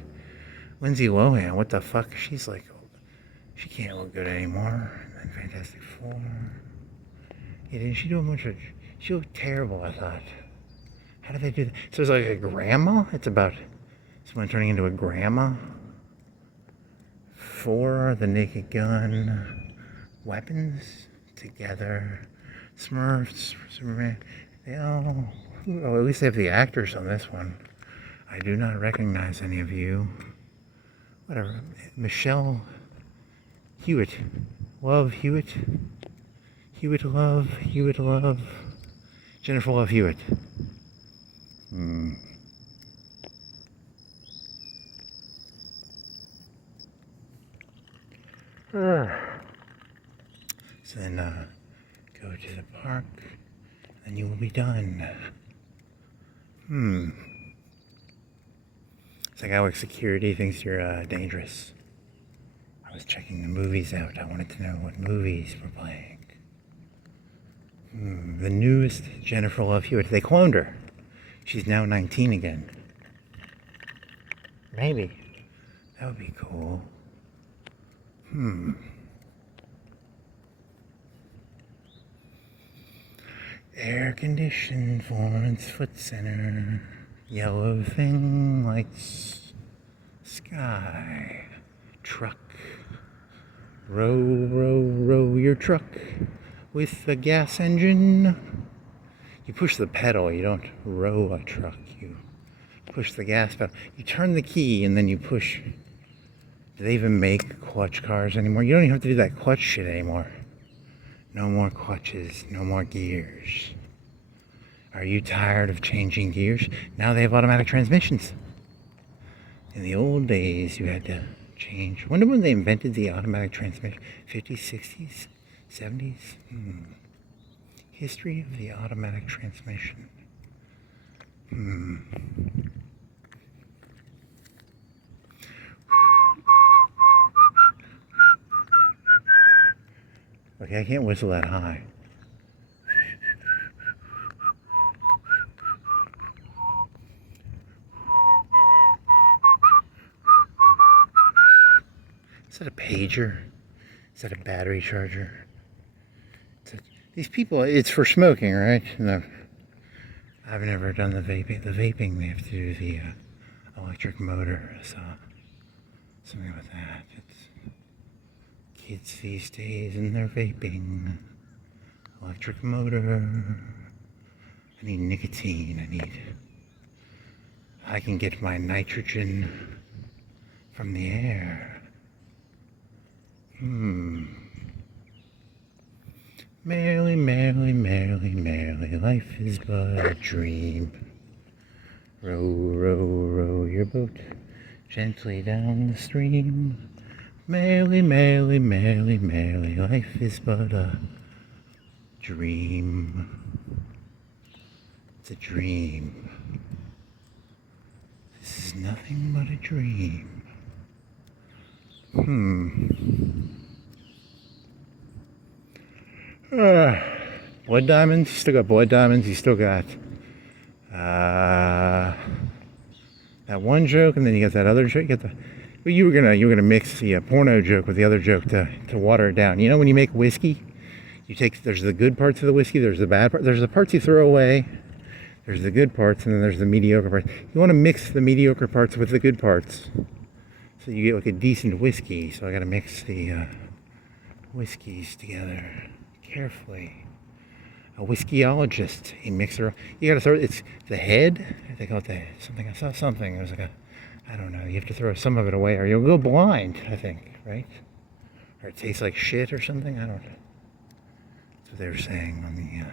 Lindsay Lohan. What the fuck? She's like, she can't look good anymore. And Fantastic Four. Yeah, didn't she do a bunch of? She looked terrible, I thought. How did they do that? So it's like a grandma? It's about someone turning into a grandma? 4, The Naked Gun, Weapons, Together, Smurfs, Superman. At least they have the actors on this one. I do not recognize any of you. Whatever. Michelle Hewitt. Love Hewitt. Hewitt Love. Jennifer Love Hewitt. So then go to the park and you will be done. It's like how security thinks you're dangerous. I was checking the movies out. I wanted to know what movies were playing. The newest Jennifer Love Hewitt. They cloned her. She's now 19 again. Maybe. That would be cool. Air-conditioned Florence Foot Center. Yellow thing lights sky. Truck. Row your truck with the gas engine. You push the pedal, you don't row a truck. You push the gas pedal. You turn the key and then you push. Do they even make clutch cars anymore? You don't even have to do that clutch shit anymore. No more clutches, no more gears. Are you tired of changing gears? Now they have automatic transmissions. In the old days, you had to change. I wonder when they invented the automatic transmission. 50s, 60s, 70s? History of the automatic transmission. Okay, I can't whistle that high. Is that a pager? Is that a battery charger? These people, it's for smoking, right? No, I've never done the vaping. The vaping, they have to do the electric motor. I saw something with that. It's kids these days and they're vaping. Electric motor. I need nicotine. I can get my nitrogen from the air. Merrily, merrily, merrily, merrily, life is but a dream. Row, row, row your boat gently down the stream. Merrily, merrily, merrily, merrily, life is but a dream. It's a dream. nothing but a dream. Blood diamonds. You still got blood diamonds. You still got that one joke, and then you got that other joke. You got the. Well, you were gonna mix the porno joke with the other joke to water it down. You know, when you make whiskey, there's the good parts of the whiskey, there's the bad part, there's the parts you throw away, there's the good parts, and then there's the mediocre parts. You want to mix the mediocre parts with the good parts, so you get like a decent whiskey. So I got to mix the whiskeys together carefully. A whiskeyologist, a mixer. You got to throw. It's the head. They call it something. I saw something. It was like I don't know. You have to throw some of it away, or you'll go blind. I think, right? Or it tastes like shit or something. I don't know. That's what they were saying on the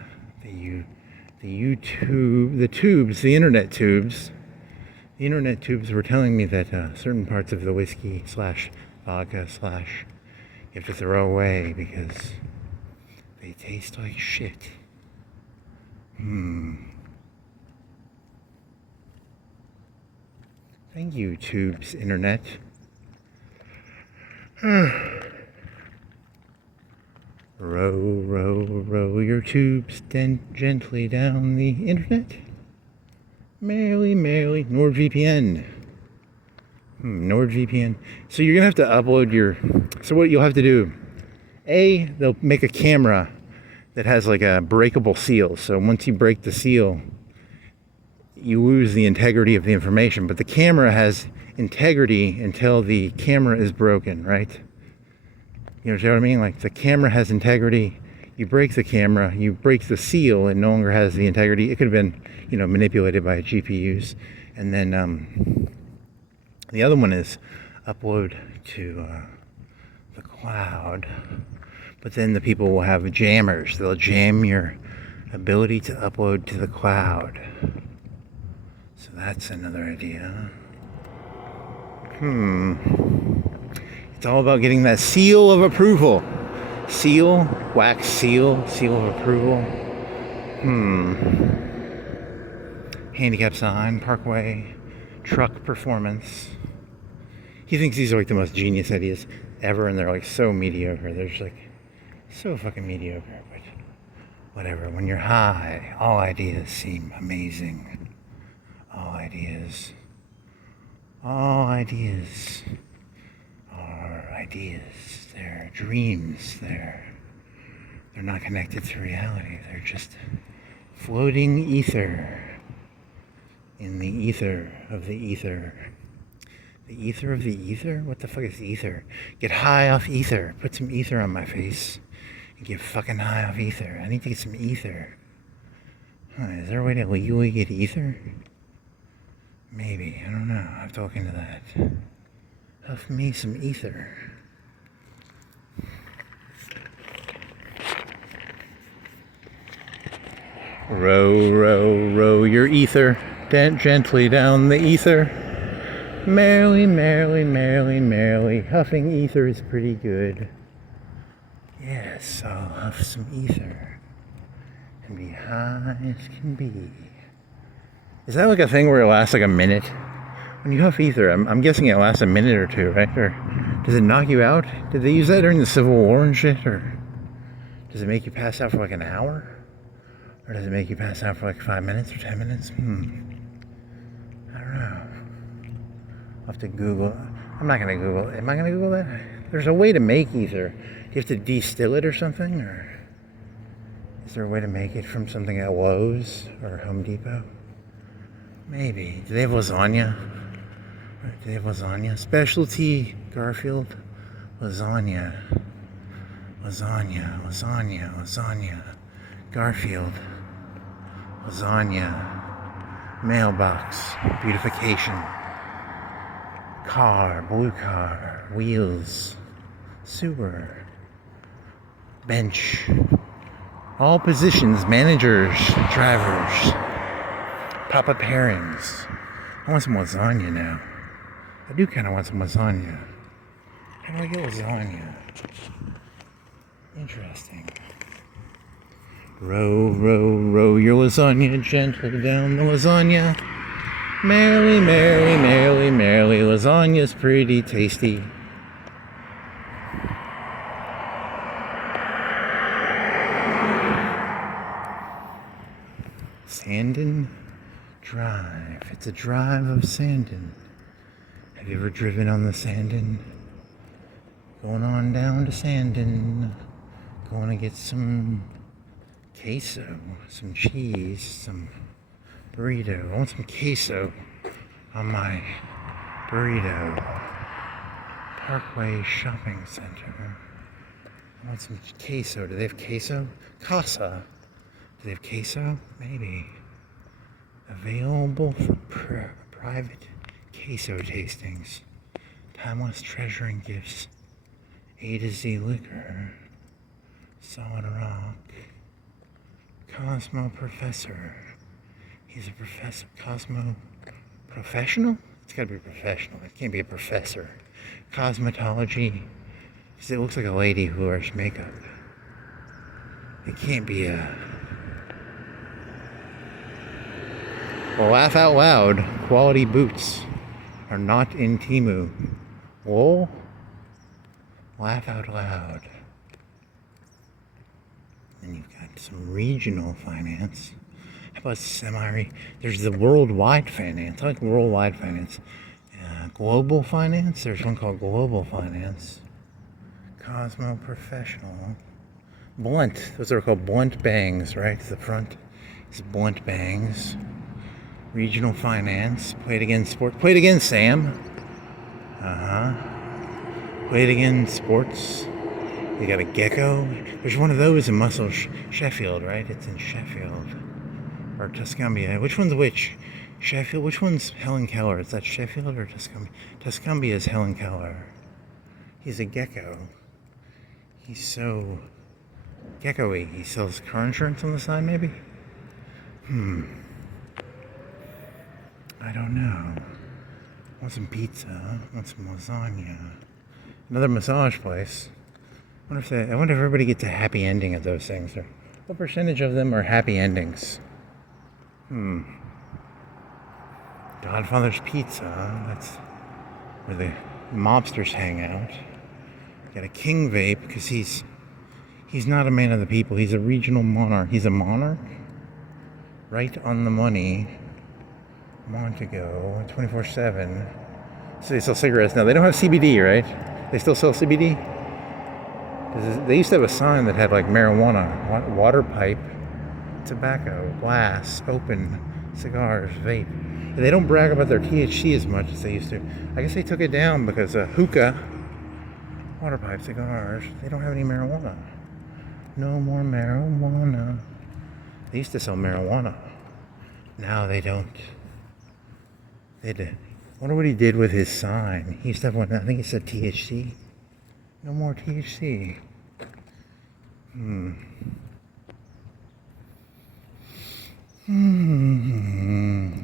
YouTube, the tubes, the internet tubes. The internet tubes were telling me that certain parts of the whiskey / vodka / you have to throw away because they taste like shit. Thank you, tubes, internet. Row, row, row your tubes gently down the internet. Merrily, merrily. NordVPN. NordVPN. So you're going to have to upload your... So what you'll have to do... they'll make a camera that has like a breakable seal. So once you break the seal, you lose the integrity of the information. But the camera has integrity until the camera is broken, right? You know what I mean? Like the camera has integrity. You break the camera, you break the seal, it no longer has the integrity. It could have been, manipulated by GPUs. And then the other one is upload to the cloud. But then the people will have jammers. They'll jam your ability to upload to the cloud. So that's another idea. It's all about getting that seal of approval. Seal, wax seal of approval. Handicap sign, parkway, truck performance. He thinks these are like the most genius ideas ever, and they're like so mediocre. They're just like so fucking mediocre, but whatever. When you're high, all ideas seem amazing. All ideas are ideas. They're dreams. They're not connected to reality. They're just floating ether in the ether of the ether. The ether of the ether? What the fuck is ether? Get high off ether. Put some ether on my face and get fucking high off ether. I need to get some ether. Is there a way to legally get ether? Maybe. I don't know. I have to look into that. Huff me some ether. Row, row, row your ether gently down the ether. Merrily, merrily, merrily, merrily. Huffing ether is pretty good. Yes, I'll huff some ether and be high as can be. Is that like a thing where it lasts like a minute? When you huff ether, I'm guessing it lasts a minute or two, right? Or does it knock you out? Did they use that during the Civil War and shit? Or does it make you pass out for like an hour? Or does it make you pass out for like 5 minutes or 10 minutes? I don't know. I'll have to Google. I'm not going to Google. Am I going to Google that? There's a way to make ether. Do you have to distill it or something? Or is there a way to make it from something at Lowe's or Home Depot? Maybe. Do they have lasagna? Do they have lasagna? Specialty Garfield lasagna. Lasagna, lasagna, lasagna. Garfield lasagna. Mailbox. Beautification. Car. Blue car. Wheels. Sewer. Bench. All positions. Managers. Drivers. Pop-up pairings. I want some lasagna now. I do kind of want some lasagna. How do I get lasagna? Interesting. Row, row, row your lasagna gently down the lasagna. Merrily, merrily, merrily, merrily, lasagna's pretty tasty. Sandon Drive. It's a drive of Sandon. Have you ever driven on the Sandon? Going on down to Sandon. Going to get some queso, some cheese, some burrito. I want some queso on my burrito. Parkway Shopping Center. I want some queso. Do they have queso? Casa. Do they have queso? Maybe. Available for private queso tastings. Timeless treasure and gifts. A to Z liquor. Solid rock. Cosmo professor. He's a professor. Cosmo professional? It's gotta be professional. It can't be a professor. Cosmetology. It looks like a lady who wears makeup. It can't be a... Well, laugh out loud. Quality boots are not in Temu. Whoa. Laugh out loud. And you've got some regional finance. How about there's the worldwide finance. I like worldwide finance. Global finance. There's one called global finance. Cosmo professional. Blunt. Those are called blunt bangs, right? The front is blunt bangs. Regional finance. Play it again, sports. Play it again, Sam. Play it again, sports. You got a gecko. There's one of those in Muscle Sheffield, right? It's in Sheffield. Or Tuscumbia. Which one's which? Sheffield? Which one's Helen Keller? Is that Sheffield or Tuscumbia? Tuscumbia is Helen Keller. He's a gecko. He's so gecko-y. He sells car insurance on the side, maybe? I don't know. Want some pizza? Want some lasagna? Another massage place. I wonder if everybody gets a happy ending at those things. Or what percentage of them are happy endings? Godfather's Pizza. That's where the mobsters hang out. Got a King Vape because he's not a man of the people. He's a regional monarch. He's a monarch. Right on the money. Montego, 24/7. So they sell cigarettes now. They don't have CBD, right? They still sell CBD? They used to have a sign that had like marijuana, water pipe, tobacco, glass, open, cigars, vape. They don't brag about their THC as much as they used to. I guess they took it down because hookah, water pipe, cigars, they don't have any marijuana. No more marijuana. They used to sell marijuana. Now they don't. I wonder what he did with his sign. He used to have one, I think it said THC. No more THC.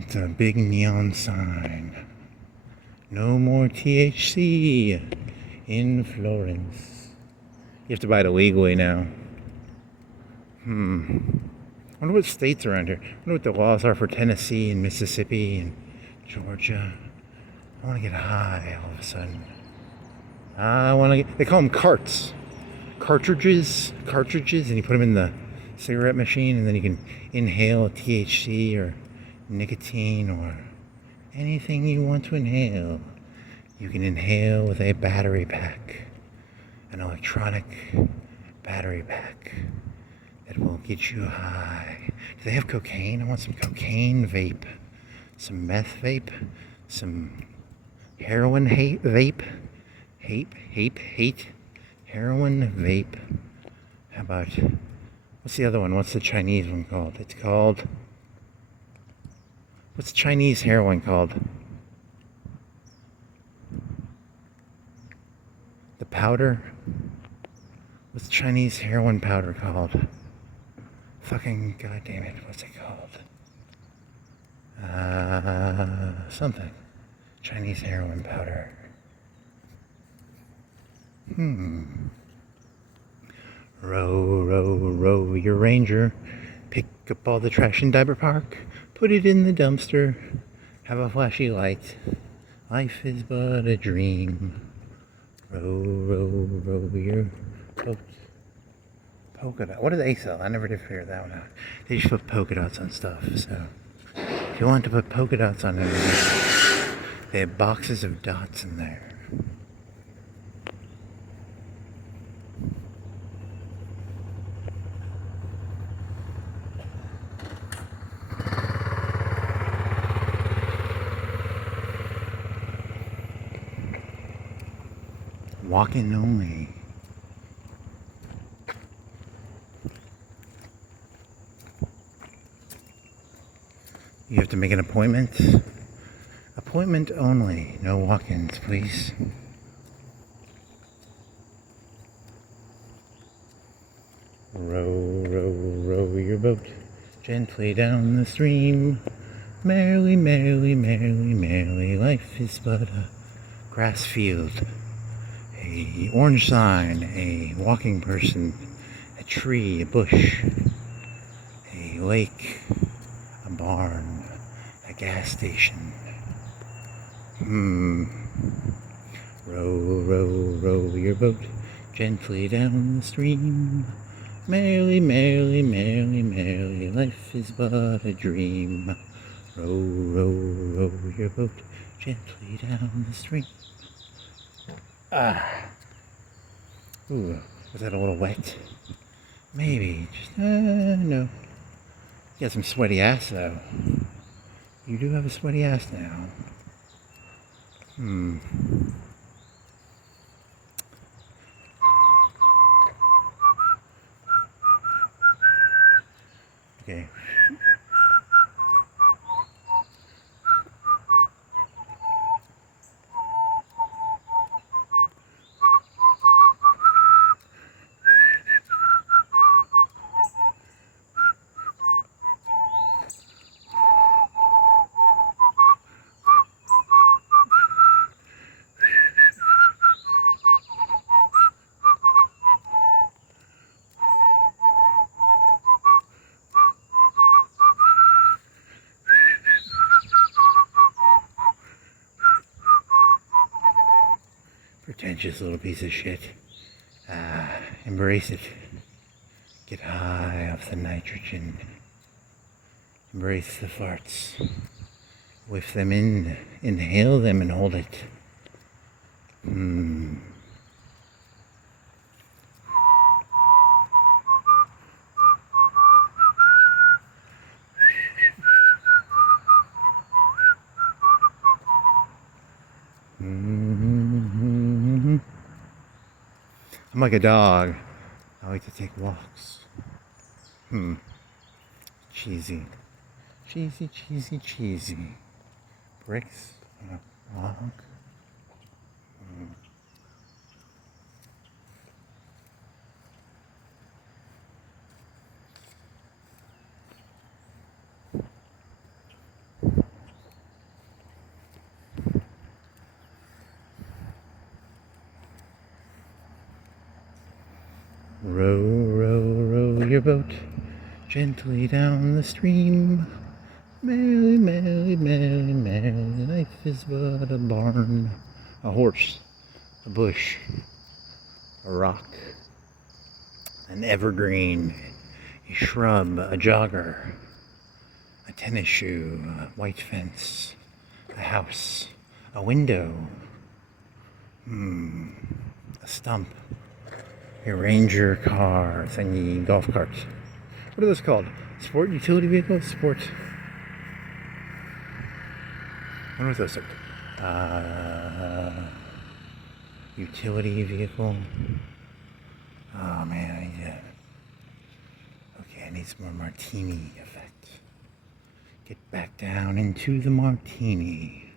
It's a big neon sign. No more THC in Florence. You have to buy it illegally now. I wonder what states are around here. I wonder what the laws are for Tennessee and Mississippi and Georgia. I want to get high all of a sudden. They call them carts. Cartridges, and you put them in the cigarette machine, and then you can inhale THC or nicotine or anything you want to inhale. You can inhale with a battery pack, an electronic battery pack that will get you high. Do they have cocaine? I want some cocaine vape, some meth vape, some heroin vape, heroin vape. How about, what's the other one? What's the Chinese one called? What's Chinese heroin called? The powder? What's Chinese heroin powder called? Fucking goddamn it, what's it called? Something. Chinese heroin powder. Row, row, row your ranger. Pick up all the trash in Diaper Park. Put it in the dumpster. have a flashy light. Life is but a dream. Row, row, row your boat. Polka dot. What do they sell? I never did figure that one out. They just put polka dots on stuff. So if you want to put polka dots on everything, they have boxes of dots in there. Walk-in only. You have to make an appointment. Appointment only. No walk-ins, please. Row, row, row your boat gently down the stream. Merrily, merrily, merrily, merrily, life is but a grass field. A orange sign, a walking person, a tree, a bush, a lake, a barn, a gas station. Row, row, row your boat gently down the stream. Merrily, merrily, merrily, merrily, life is but a dream. Row, row, row your boat gently down the stream. Ooh, was that a little wet? Maybe. Just, no. You got some sweaty ass, though. You do have a sweaty ass now. Okay. Pretentious little piece of shit. Embrace it. Get high off the nitrogen. Embrace the farts. Whiff them in. Inhale them and hold it. I'm like a dog. I like to take walks. Cheesy. Cheesy, cheesy, cheesy. Bricks on a log. Row, row, row your boat gently down the stream. Merrily, merrily, merrily, merrily, life is but a barn. A horse, a bush, a rock, an evergreen, a shrub, a jogger, a tennis shoe, a white fence, a house, a window, a stump, a ranger car thingy, golf cart. What are those called? Sport utility vehicles? Sport. I wonder what those are. Utility vehicle. Oh man, I need to. Okay, I need some more martini effect. Get back down into the martini.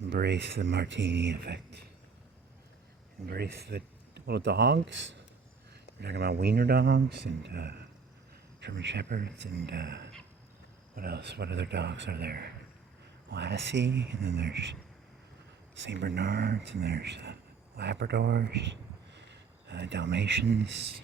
Embrace the martini effect. Embrace the little dogs. We're talking about wiener dogs and German shepherds and what else? What other dogs are there? Lassie, and then there's Saint Bernards, and there's Labradors, Dalmatians.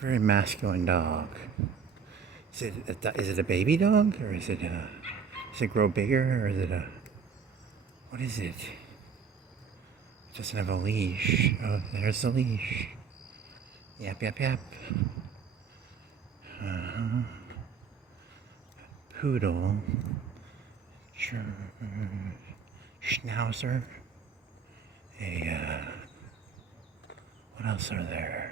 Very masculine dog. Is it a baby dog, or is it grow bigger, or is it a, what is it? It doesn't have a leash. Oh, there's the leash. Yap, yap, yap. Poodle. Schnauzer. What else are there?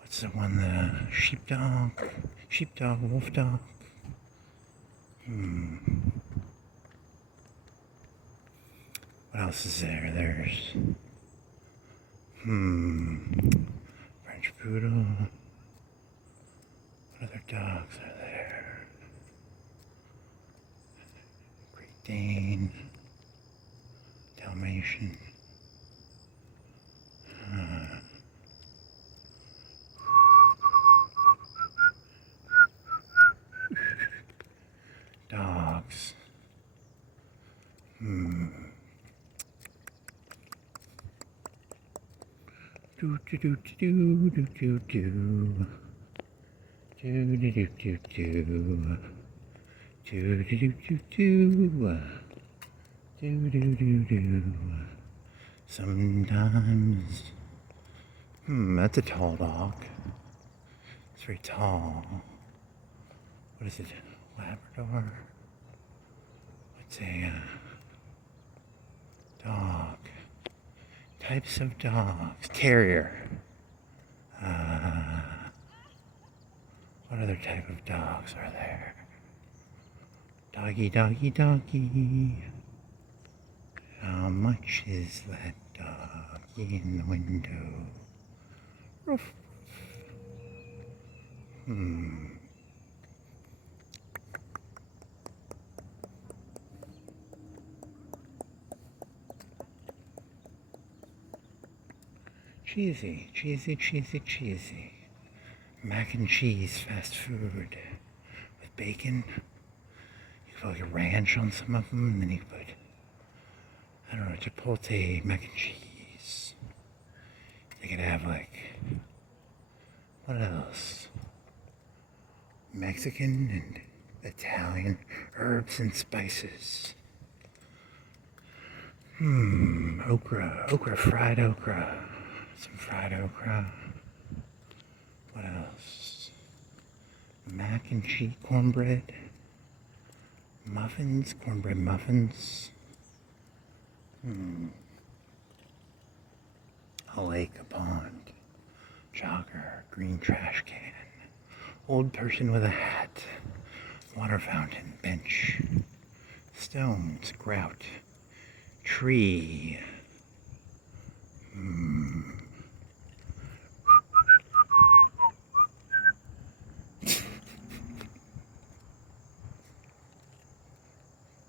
What's the one, the sheepdog, wolf dog? What else is there? There's, French poodle. What other dogs are there? Great Dane, Dalmatian. Dogs. Do do do do do do do. Do do do do do. Do do do do do. Do do do do. Sometimes. That's a tall dog. It's very tall. What is it? Labrador? What's a dog? Types of dogs. Terrier. What other type of dogs are there? Doggy, doggy, doggy. How much is that doggy in the window? Ruff. Cheesy, cheesy, cheesy, cheesy. Mac and cheese fast food with bacon. You can put like a ranch on some of them, and then you can put, I don't know, chipotle mac and cheese. You could have like, what else? Mexican and Italian herbs and spices. Okra, fried okra. Some fried okra. What else? Mac and cheese, cornbread. Muffins, cornbread muffins. A lake, a pond. Jogger, green trash can. Old person with a hat. Water fountain, bench. Stones, grout. Tree.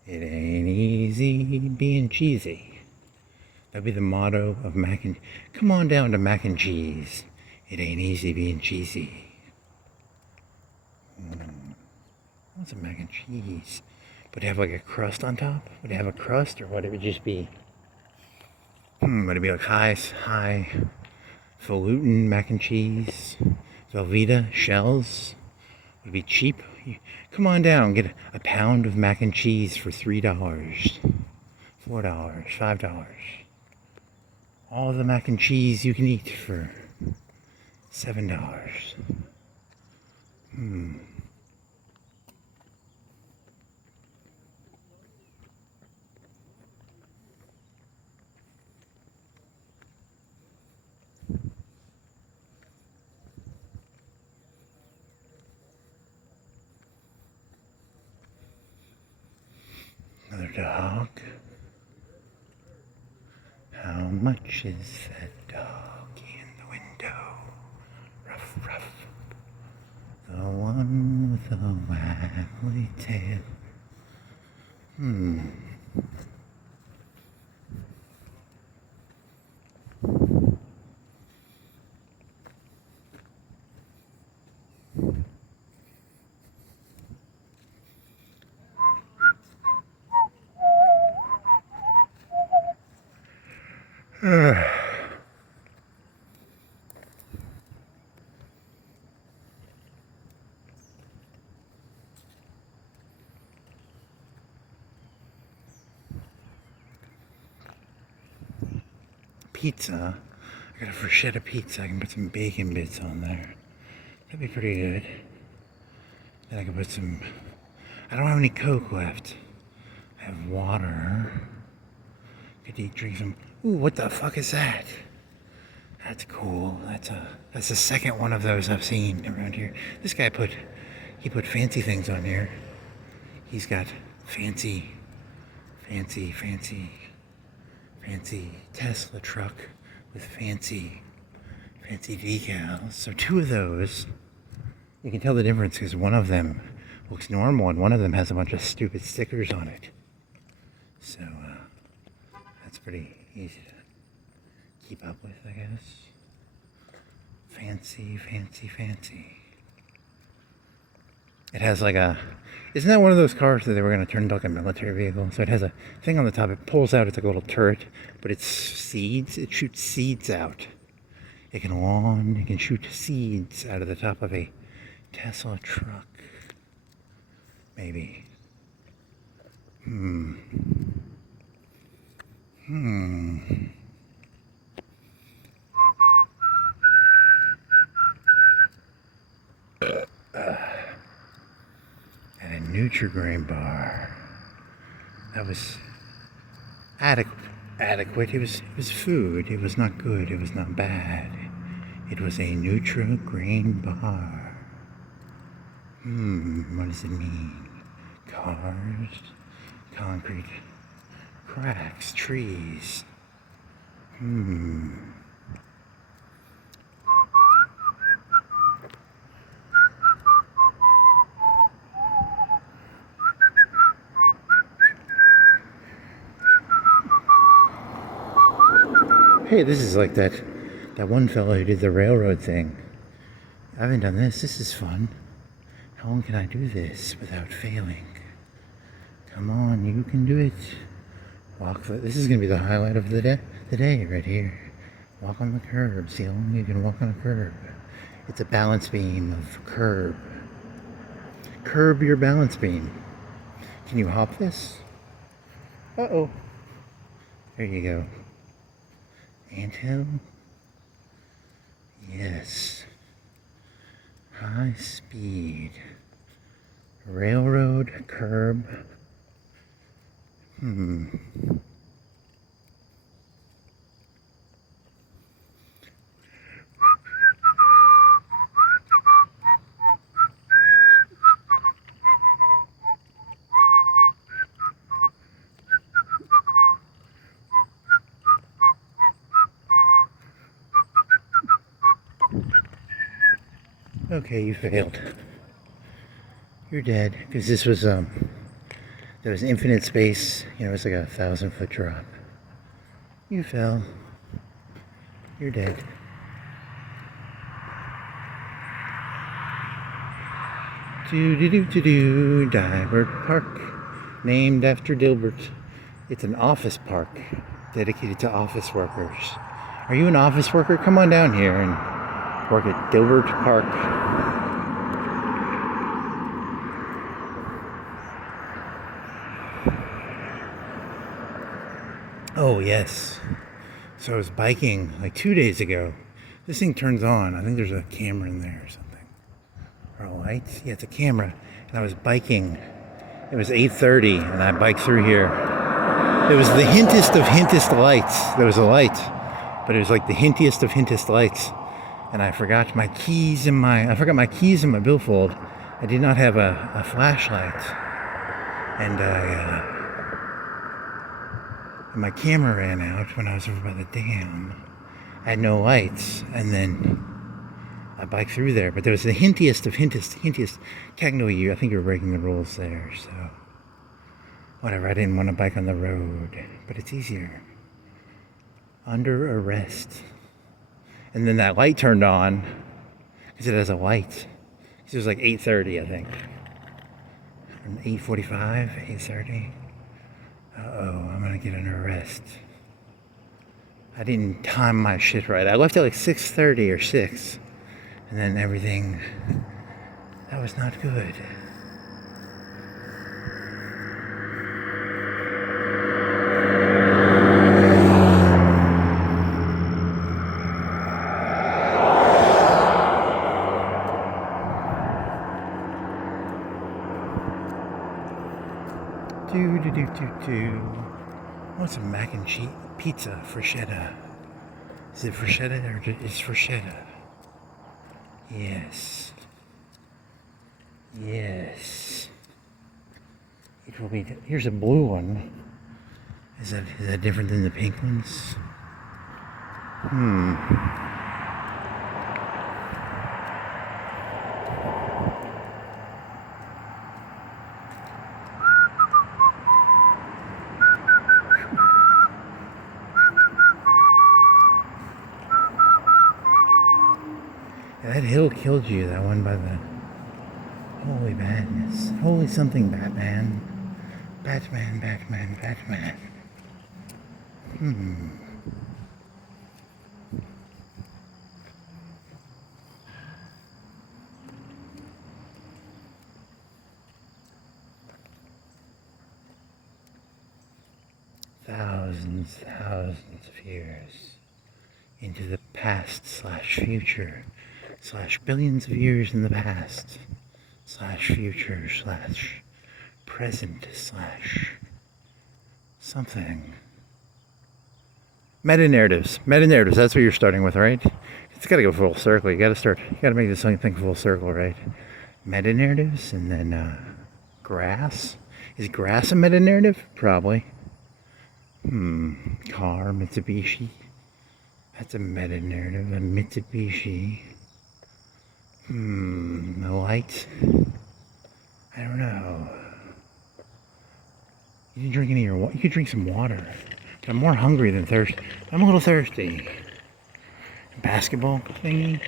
It ain't easy being cheesy. That'd be the motto of mac and... Come on down to mac and cheese. It ain't easy being cheesy. What's a mac and cheese? Would it have like a crust on top? Would it have a crust, or would it just be... would it be like high falutin mac and cheese? Velveeta shells? Would it be cheap? Come on down and get a pound of mac and cheese for $3, $4, $5. All the mac and cheese you can eat for $7. Another dog. How much is that dog in the window? Ruff, ruff. The one with the waggly tail. pizza. I got a bruschetta pizza. I can put some bacon bits on there. That'd be pretty good. Then I can put some... I don't have any Coke left. I have water. Could drink some... Ooh, what the fuck is that? That's cool. That's the second one of those I've seen around here. This guy put fancy things on here. He's got fancy Tesla truck with fancy decals. So two of those, you can tell the difference because one of them looks normal and one of them has a bunch of stupid stickers on it. So that's pretty easy to keep up with, I guess. Fancy. It has like a... Isn't that one of those cars that they were going to turn into like a military vehicle? So it has a thing on the top. It pulls out. It's like a little turret, but it's seeds. It shoots seeds out. It can shoot seeds out of the top of a Tesla truck. Maybe. And a Nutri-Grain bar. That was adequate. It was food. It was not good. It was not bad. It was a Nutri-Grain bar. What does it mean? Cars, concrete, cracks, trees. Hey, this is like that one fellow who did the railroad thing. I haven't done this. This is fun. How long can I do this without failing? Come on, you can do it. This is going to be the highlight of the day right here. Walk on the curb. See how long you can walk on a curb. It's a balance beam of curb. Curb your balance beam. Can you hop this? Uh-oh. There you go. Anthill? Yes. High speed. Railroad curb. Okay, you failed. You're dead. Because this was, there was infinite space. You know, it was like a 1,000-foot drop. You fell. You're dead. Dilbert Park. Named after Dilbert. It's an office park dedicated to office workers. Are you an office worker? Come on down here and work at Dilbert Park. Oh, yes. So I was biking like 2 days ago. This thing turns on. I think there's a camera in there or something. Or a light? Yeah, it's a camera. And I was biking. It was 8:30 and I biked through here. It was the hintest of hintest lights. There was a light, but it was like the hintiest of hintest lights. And I forgot my keys in my billfold. I did not have a flashlight. And my camera ran out when I was over by the dam. I had no lights, and then I biked through there. But there was the hintiest of hintiest. Technically, I think you were breaking the rules there, so whatever. I didn't want to bike on the road, but it's easier. Under arrest. And then that light turned on, because it has a light. It was like 8:30, I think. 8:45, 8:30. Uh-oh, I'm gonna get an arrest. I didn't time my shit right. I left at like 6:30 or 6. And then everything, that was not good. I want some mac and cheese pizza, freschetta. Is it freschetta or is freschetta? Yes. Yes. It will be. Here's a blue one. Is that different than the pink ones? That hill killed you, that one by the... Holy madness. Holy something, Batman. Batman. Thousands of years into the past slash future slash billions of years in the past slash future slash present slash something. Meta-narratives, that's what you're starting with, right? It's gotta go full circle. You gotta make this thing full circle, right? Meta-narratives, and then grass. Is grass a meta-narrative? Probably. Car, Mitsubishi. That's a meta-narrative, a Mitsubishi. A light. I don't know. You didn't drink any of your water. You could drink some water. I'm more hungry than thirsty. I'm a little thirsty. Basketball thingy?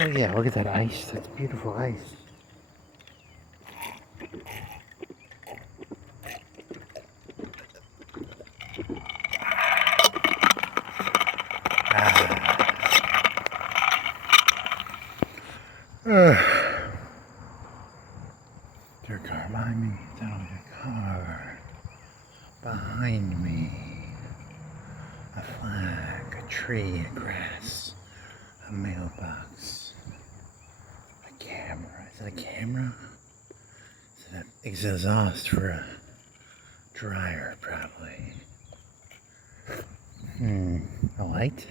Oh yeah, look at that ice. That's beautiful ice. There's a car behind me. There's a car behind me. A flag, a tree, a grass, a mailbox, a camera. Is that a camera? Is that an exhaust for a dryer, probably? A light?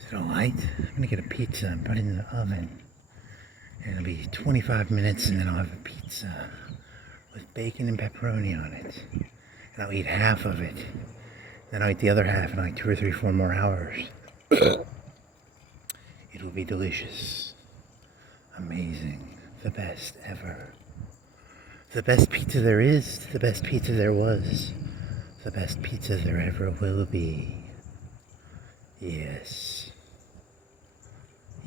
Is it a light? I'm gonna get a pizza and put it in the oven. And it'll be 25 minutes and then I'll have a pizza with bacon and pepperoni on it. And I'll eat half of it. Then I'll eat the other half in like 2 or 3, 4 more hours. It'll be delicious. Amazing. The best ever. The best pizza there is. The best pizza there was. The best pizza there ever will be. Yes.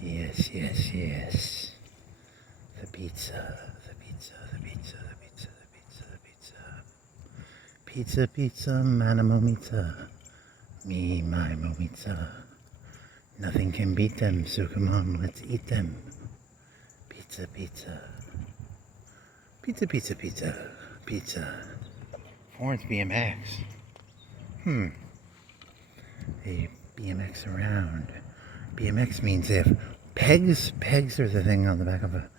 Yes. The pizza. Pizza, mana momita. Me, my momita. Nothing can beat them, so come on, let's eat them. Pizza. Florence BMX. They BMX around. BMX means they have pegs. Pegs are the thing on the back of a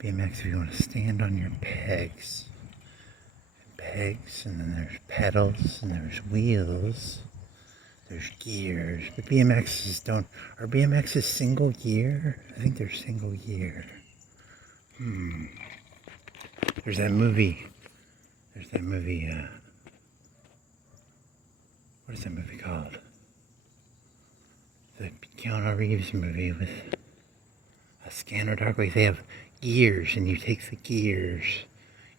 BMX if you want to stand on your pegs. Pegs, and then there's pedals, and there's wheels. There's gears. But BMXs don't. Are BMXs single gear? I think they're single gear. There's that movie. What is that movie called? The Keanu Reeves movie with a Scanner Darkly. They have gears, and you take the gears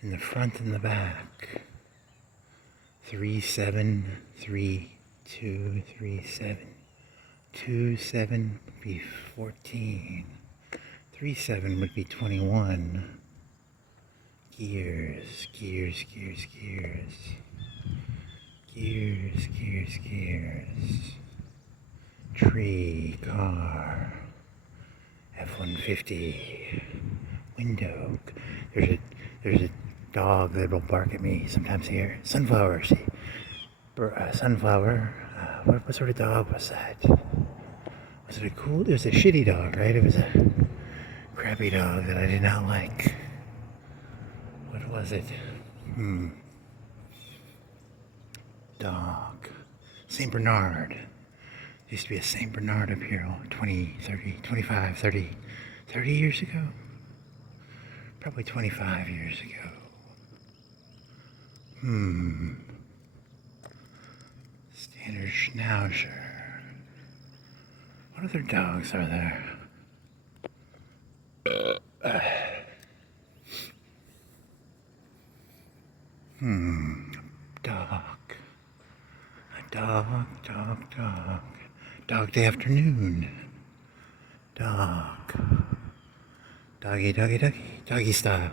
in the front and the back. 3, 7, 3, 2, 3, 7. 2, 7 would be 14. 3, 7 would be 21. Gears. Tree, car, F-150, window. There's a dog that will bark at me sometimes here. Sunflower. Sunflower. What sort of dog was that? Was it a cool? It was a shitty dog, right? It was a crappy dog that I did not like. What was it? Dog. St. Bernard. Used to be a St. Bernard up here 20, 30, 25, 30, 30 years ago. Probably 25 years ago. Standard Schnauzer. What other dogs are there? Dog. A dog. Dog day afternoon. Dog. Doggy. Doggy style.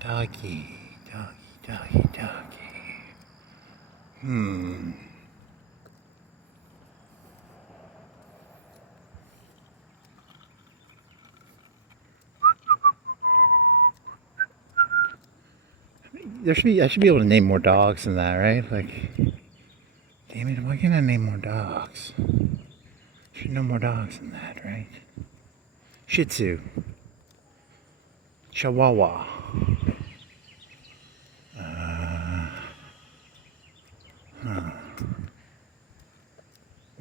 Doggy. I should be able to name more dogs than that, right? Like, damn it, why can't I name more dogs? Should know more dogs than that, right? Shih Tzu. Chihuahua.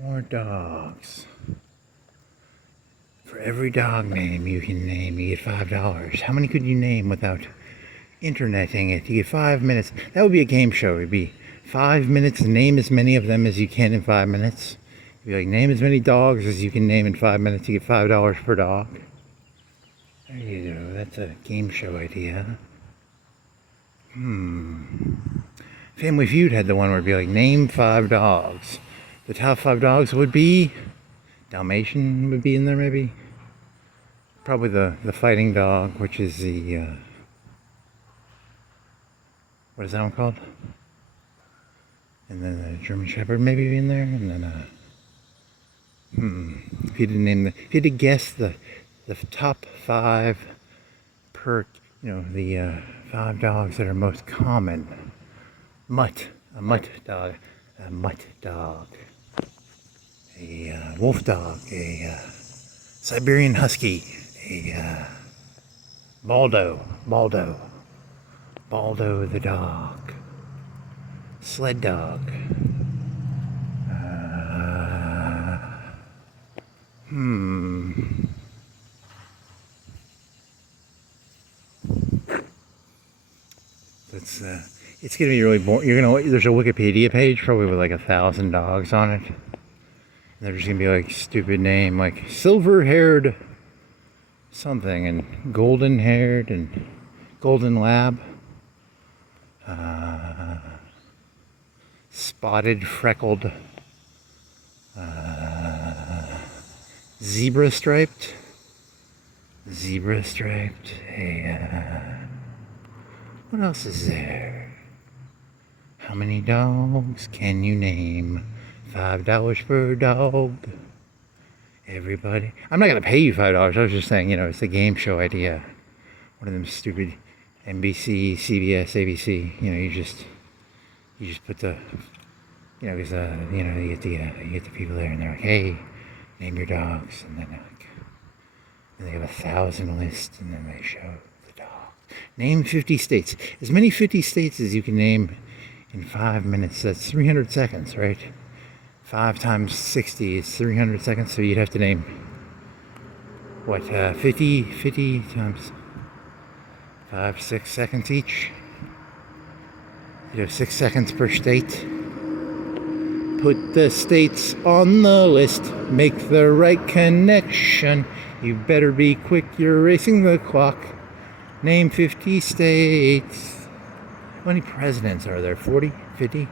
More dogs. For every dog name you can name, you get $5. How many could you name without interneting it? You get 5 minutes. That would be a game show. It would be 5 minutes. Name as many of them as you can in 5 minutes. You'd be like, name as many dogs as you can name in 5 minutes. You get $5 per dog. There you go. That's a game show idea. Family Feud had the one where it'd be like, name 5 dogs. The top 5 dogs would be Dalmatian would be in there maybe. Probably the fighting dog, which is the what is that one called? And then the German Shepherd maybe be in there, and then if you didn't name if you had to guess the top 5 per the 5 dogs that are most common. A mutt dog, a wolf dog, a Siberian husky, a Baldo the dog, sled dog, it's gonna be really boring. There's a Wikipedia page probably with like 1,000 dogs on it. And they're just gonna be like stupid name like silver-haired something and golden-haired and golden lab, spotted, freckled, zebra striped. What else is there? How many dogs can you name? $5 per dog. Everybody. I'm not gonna pay you $5. I was just saying, it's a game show idea. One of them stupid NBC, CBS, ABC. You just put the, because you get the people there and they're like, hey, name your dogs, and then they have 1,000 lists, and then they show the dogs. Name 50 states. As many 50 states as you can name in 5 minutes. That's 300 seconds, right? 5 times 60 is 300 seconds, so you'd have to name, 50 times 5, 6 seconds each. You have 6 seconds per state. Put the states on the list, make the right connection. You better be quick, you're racing the clock. Name 50 states. How many presidents are there? 40? 50?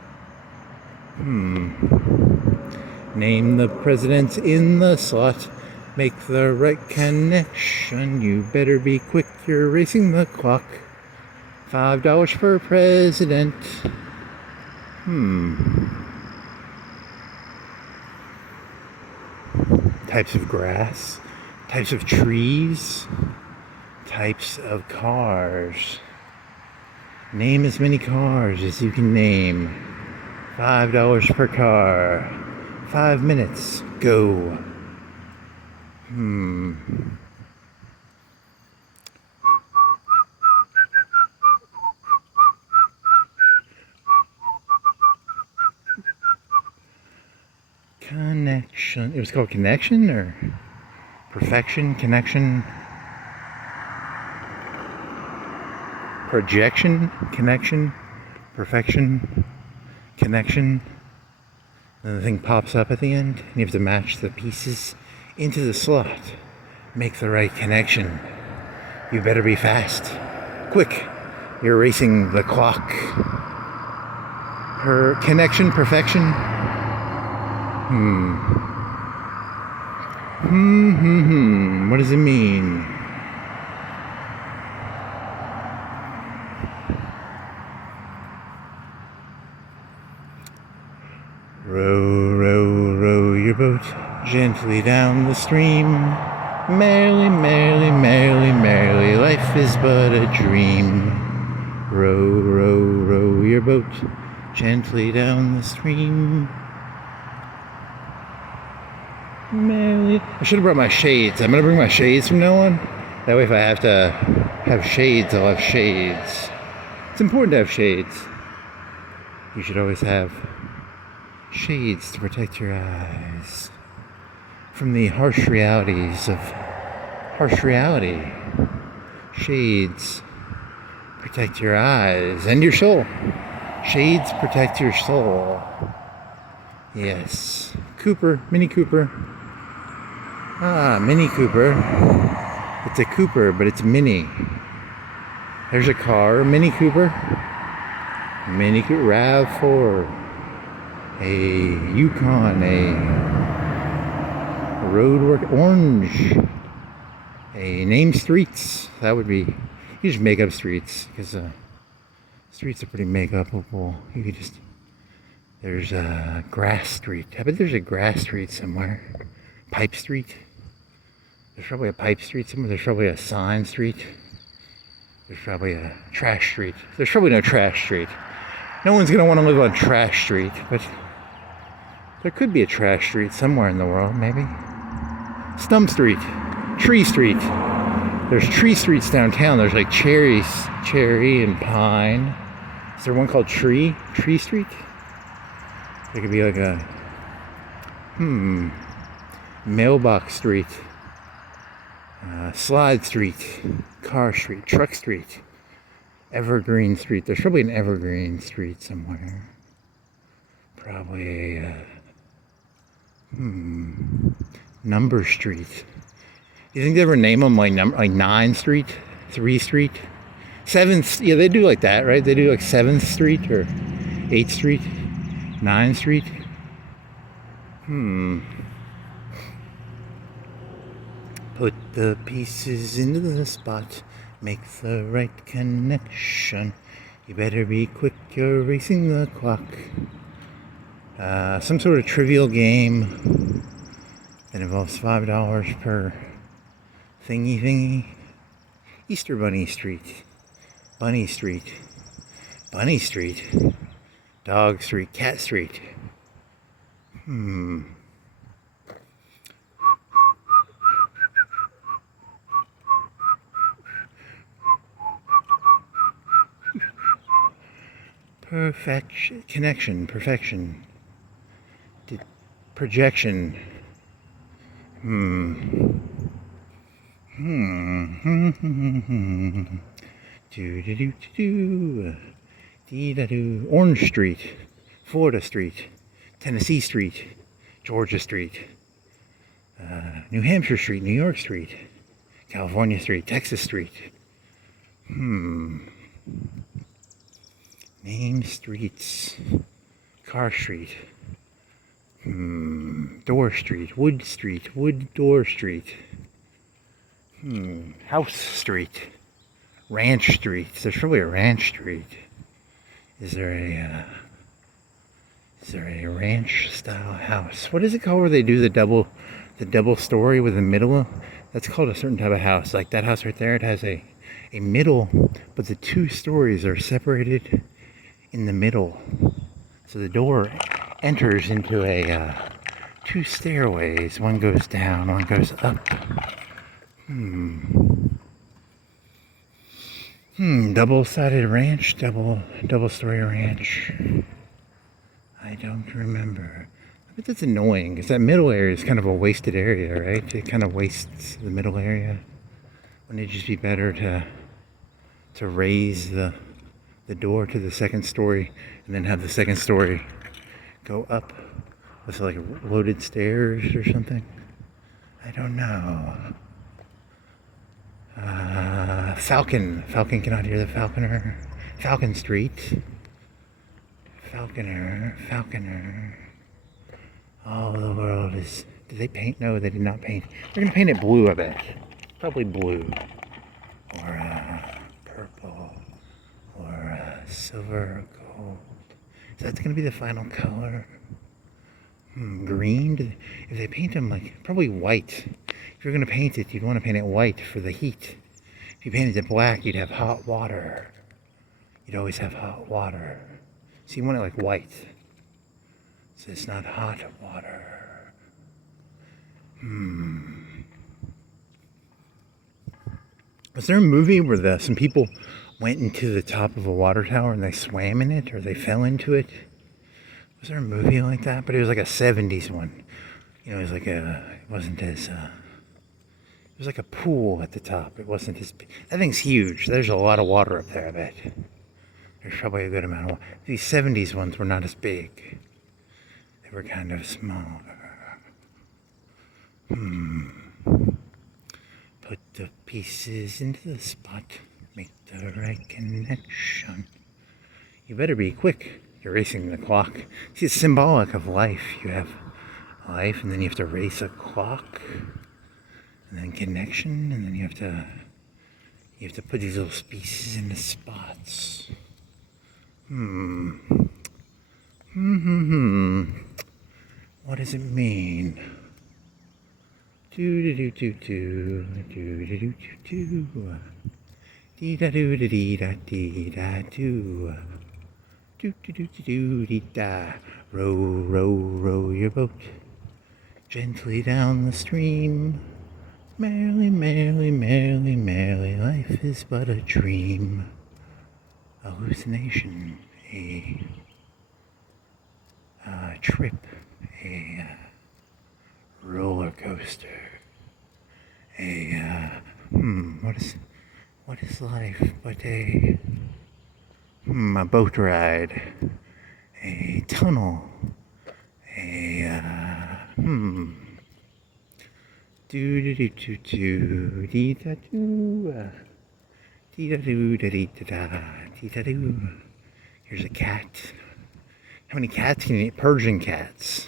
Name the presidents in the slot. Make the right connection. You better be quick, you're racing the clock. $5 per president. Types of grass. Types of trees. Types of cars. Name as many cars as you can name. $5 per car. 5 minutes. Go. Connection. It was called connection or perfection? Connection. Projection. Connection. Perfection. Connection. And the thing pops up at the end, and you have to match the pieces into the slot. Make the right connection. You better be fast. Quick. You're racing the clock. Connection, perfection. What does it mean? Row, row, row your boat gently down the stream. Merrily, merrily, merrily, merrily, life is but a dream. Row, row, row your boat gently down the stream. Merrily. I should have brought my shades. I'm gonna bring my shades from now on. That way if I have to have shades, I'll have shades. It's important to have shades. You should always have shades to protect your eyes from the harsh realities of harsh reality. Shades protect your eyes and your soul. Shades protect your soul. Yes. Cooper, Mini Cooper. Ah, Mini Cooper. It's a Cooper, but it's mini. There's a car, Mini Cooper. Mini Cooper, RAV4. A Yukon, a Roadwork Orange. A name streets. That would be, you just make up streets, because streets are pretty make-upable. You could just, there's a Grass Street. I bet there's a Grass Street somewhere. Pipe Street. There's probably a Pipe Street somewhere. There's probably a Sign Street. There's probably a Trash Street. There's probably no Trash Street. No one's gonna want to live on Trash Street, but there could be a Trash Street somewhere in the world, maybe. Stump Street. Tree Street. There's tree streets downtown. There's like cherry and pine. Is there one called Tree Street? There could be like a Mailbox Street, Slide Street, Car Street, Truck Street, Evergreen Street. There's probably an Evergreen Street somewhere. Probably a Number Street. You think they ever name them like 9 Street, 3 Street, 7th? Yeah, they do like that, right? They do like 7th Street or 8th Street, 9th Street. Put the pieces into the spot, make the right connection. You better be quick, you're racing the clock. Some sort of trivial game that involves $5 per thingy. Easter Bunny Street, Bunny Street, Bunny Street, Dog Street, Cat Street. Perfection, connection, perfection, projection. Orange Street, Florida Street, Tennessee Street, Georgia Street, New Hampshire Street, New York Street, California Street, Texas Street. Name streets. Car Street. Door Street. Wood Street. Wood Door Street. House Street. Ranch Street. There's probably a Ranch Street. Is there a ranch style house? What is it called where they do the double story with the middle? That's called a certain type of house. Like that house right there, it has a middle, but the 2 stories are separated in the middle. So the door enters into a 2 stairways. One goes down, one goes up. Double-sided ranch, double-story ranch. I don't remember. I bet that's annoying, because that middle area is kind of a wasted area, right? It kind of wastes the middle area. Wouldn't it just be better to raise the door to the second story and then have the second story go up with like loaded stairs or something? I don't know. Falcon cannot hear the falconer. Falcon Street. Falconer. Oh, the world is... Did they paint? No, they did not paint. They're gonna paint it blue, I bet. Probably blue. Or purple. Or silver or gold. Is that gonna be the final color? Green? If they paint them like... Probably white. If you're gonna paint it, you'd want to paint it white for the heat. If you painted it black, you'd have hot water. You'd always have hot water. So you want it like white. So it's not hot water. Was there a movie where some people went into the top of a water tower and they swam in it or they fell into it? Was there a movie like that? But it was like a 70s one. You know, it was like it wasn't as... It was like a pool at the top. It wasn't as big. That thing's huge. There's a lot of water up there, I bet. There's probably a good amount of water. These 70s ones were not as big. They were kind of smaller. Put the pieces into the spot. Make the right connection. You better be quick. You're racing the clock. See, it's symbolic of life. You have life, and then you have to race a clock. And then connection, and then you have to put these little pieces into spots. What does it mean? Do do do do do do do do do. Dee da do da dee da dee da do. Do do do do dee da. Row, row, row your boat gently down the stream. Merrily, merrily, merrily, merrily, life is but a dream. A hallucination, a trip, a roller coaster, what is life but a boat ride, a tunnel, do do do do do dee da do dee da do da dee da da dee da do. Here's a cat. How many cats can you eat? Persian cats.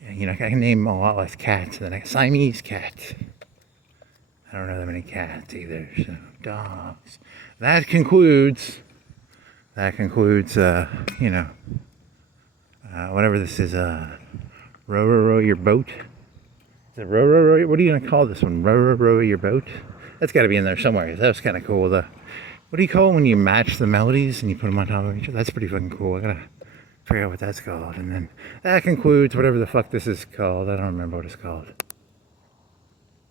You know, I can name a lot less cats than a Siamese cat. I don't know that many cats either. So dogs. That concludes. You know, whatever this is. Row your boat. Is it row, what are you going to call this one? Row your boat? That's got to be in there somewhere. That was kind of cool. What do you call it when you match the melodies and you put them on top of each other? That's pretty fucking cool. I got to figure out what that's called. And then that concludes whatever the fuck this is called. I don't remember what it's called.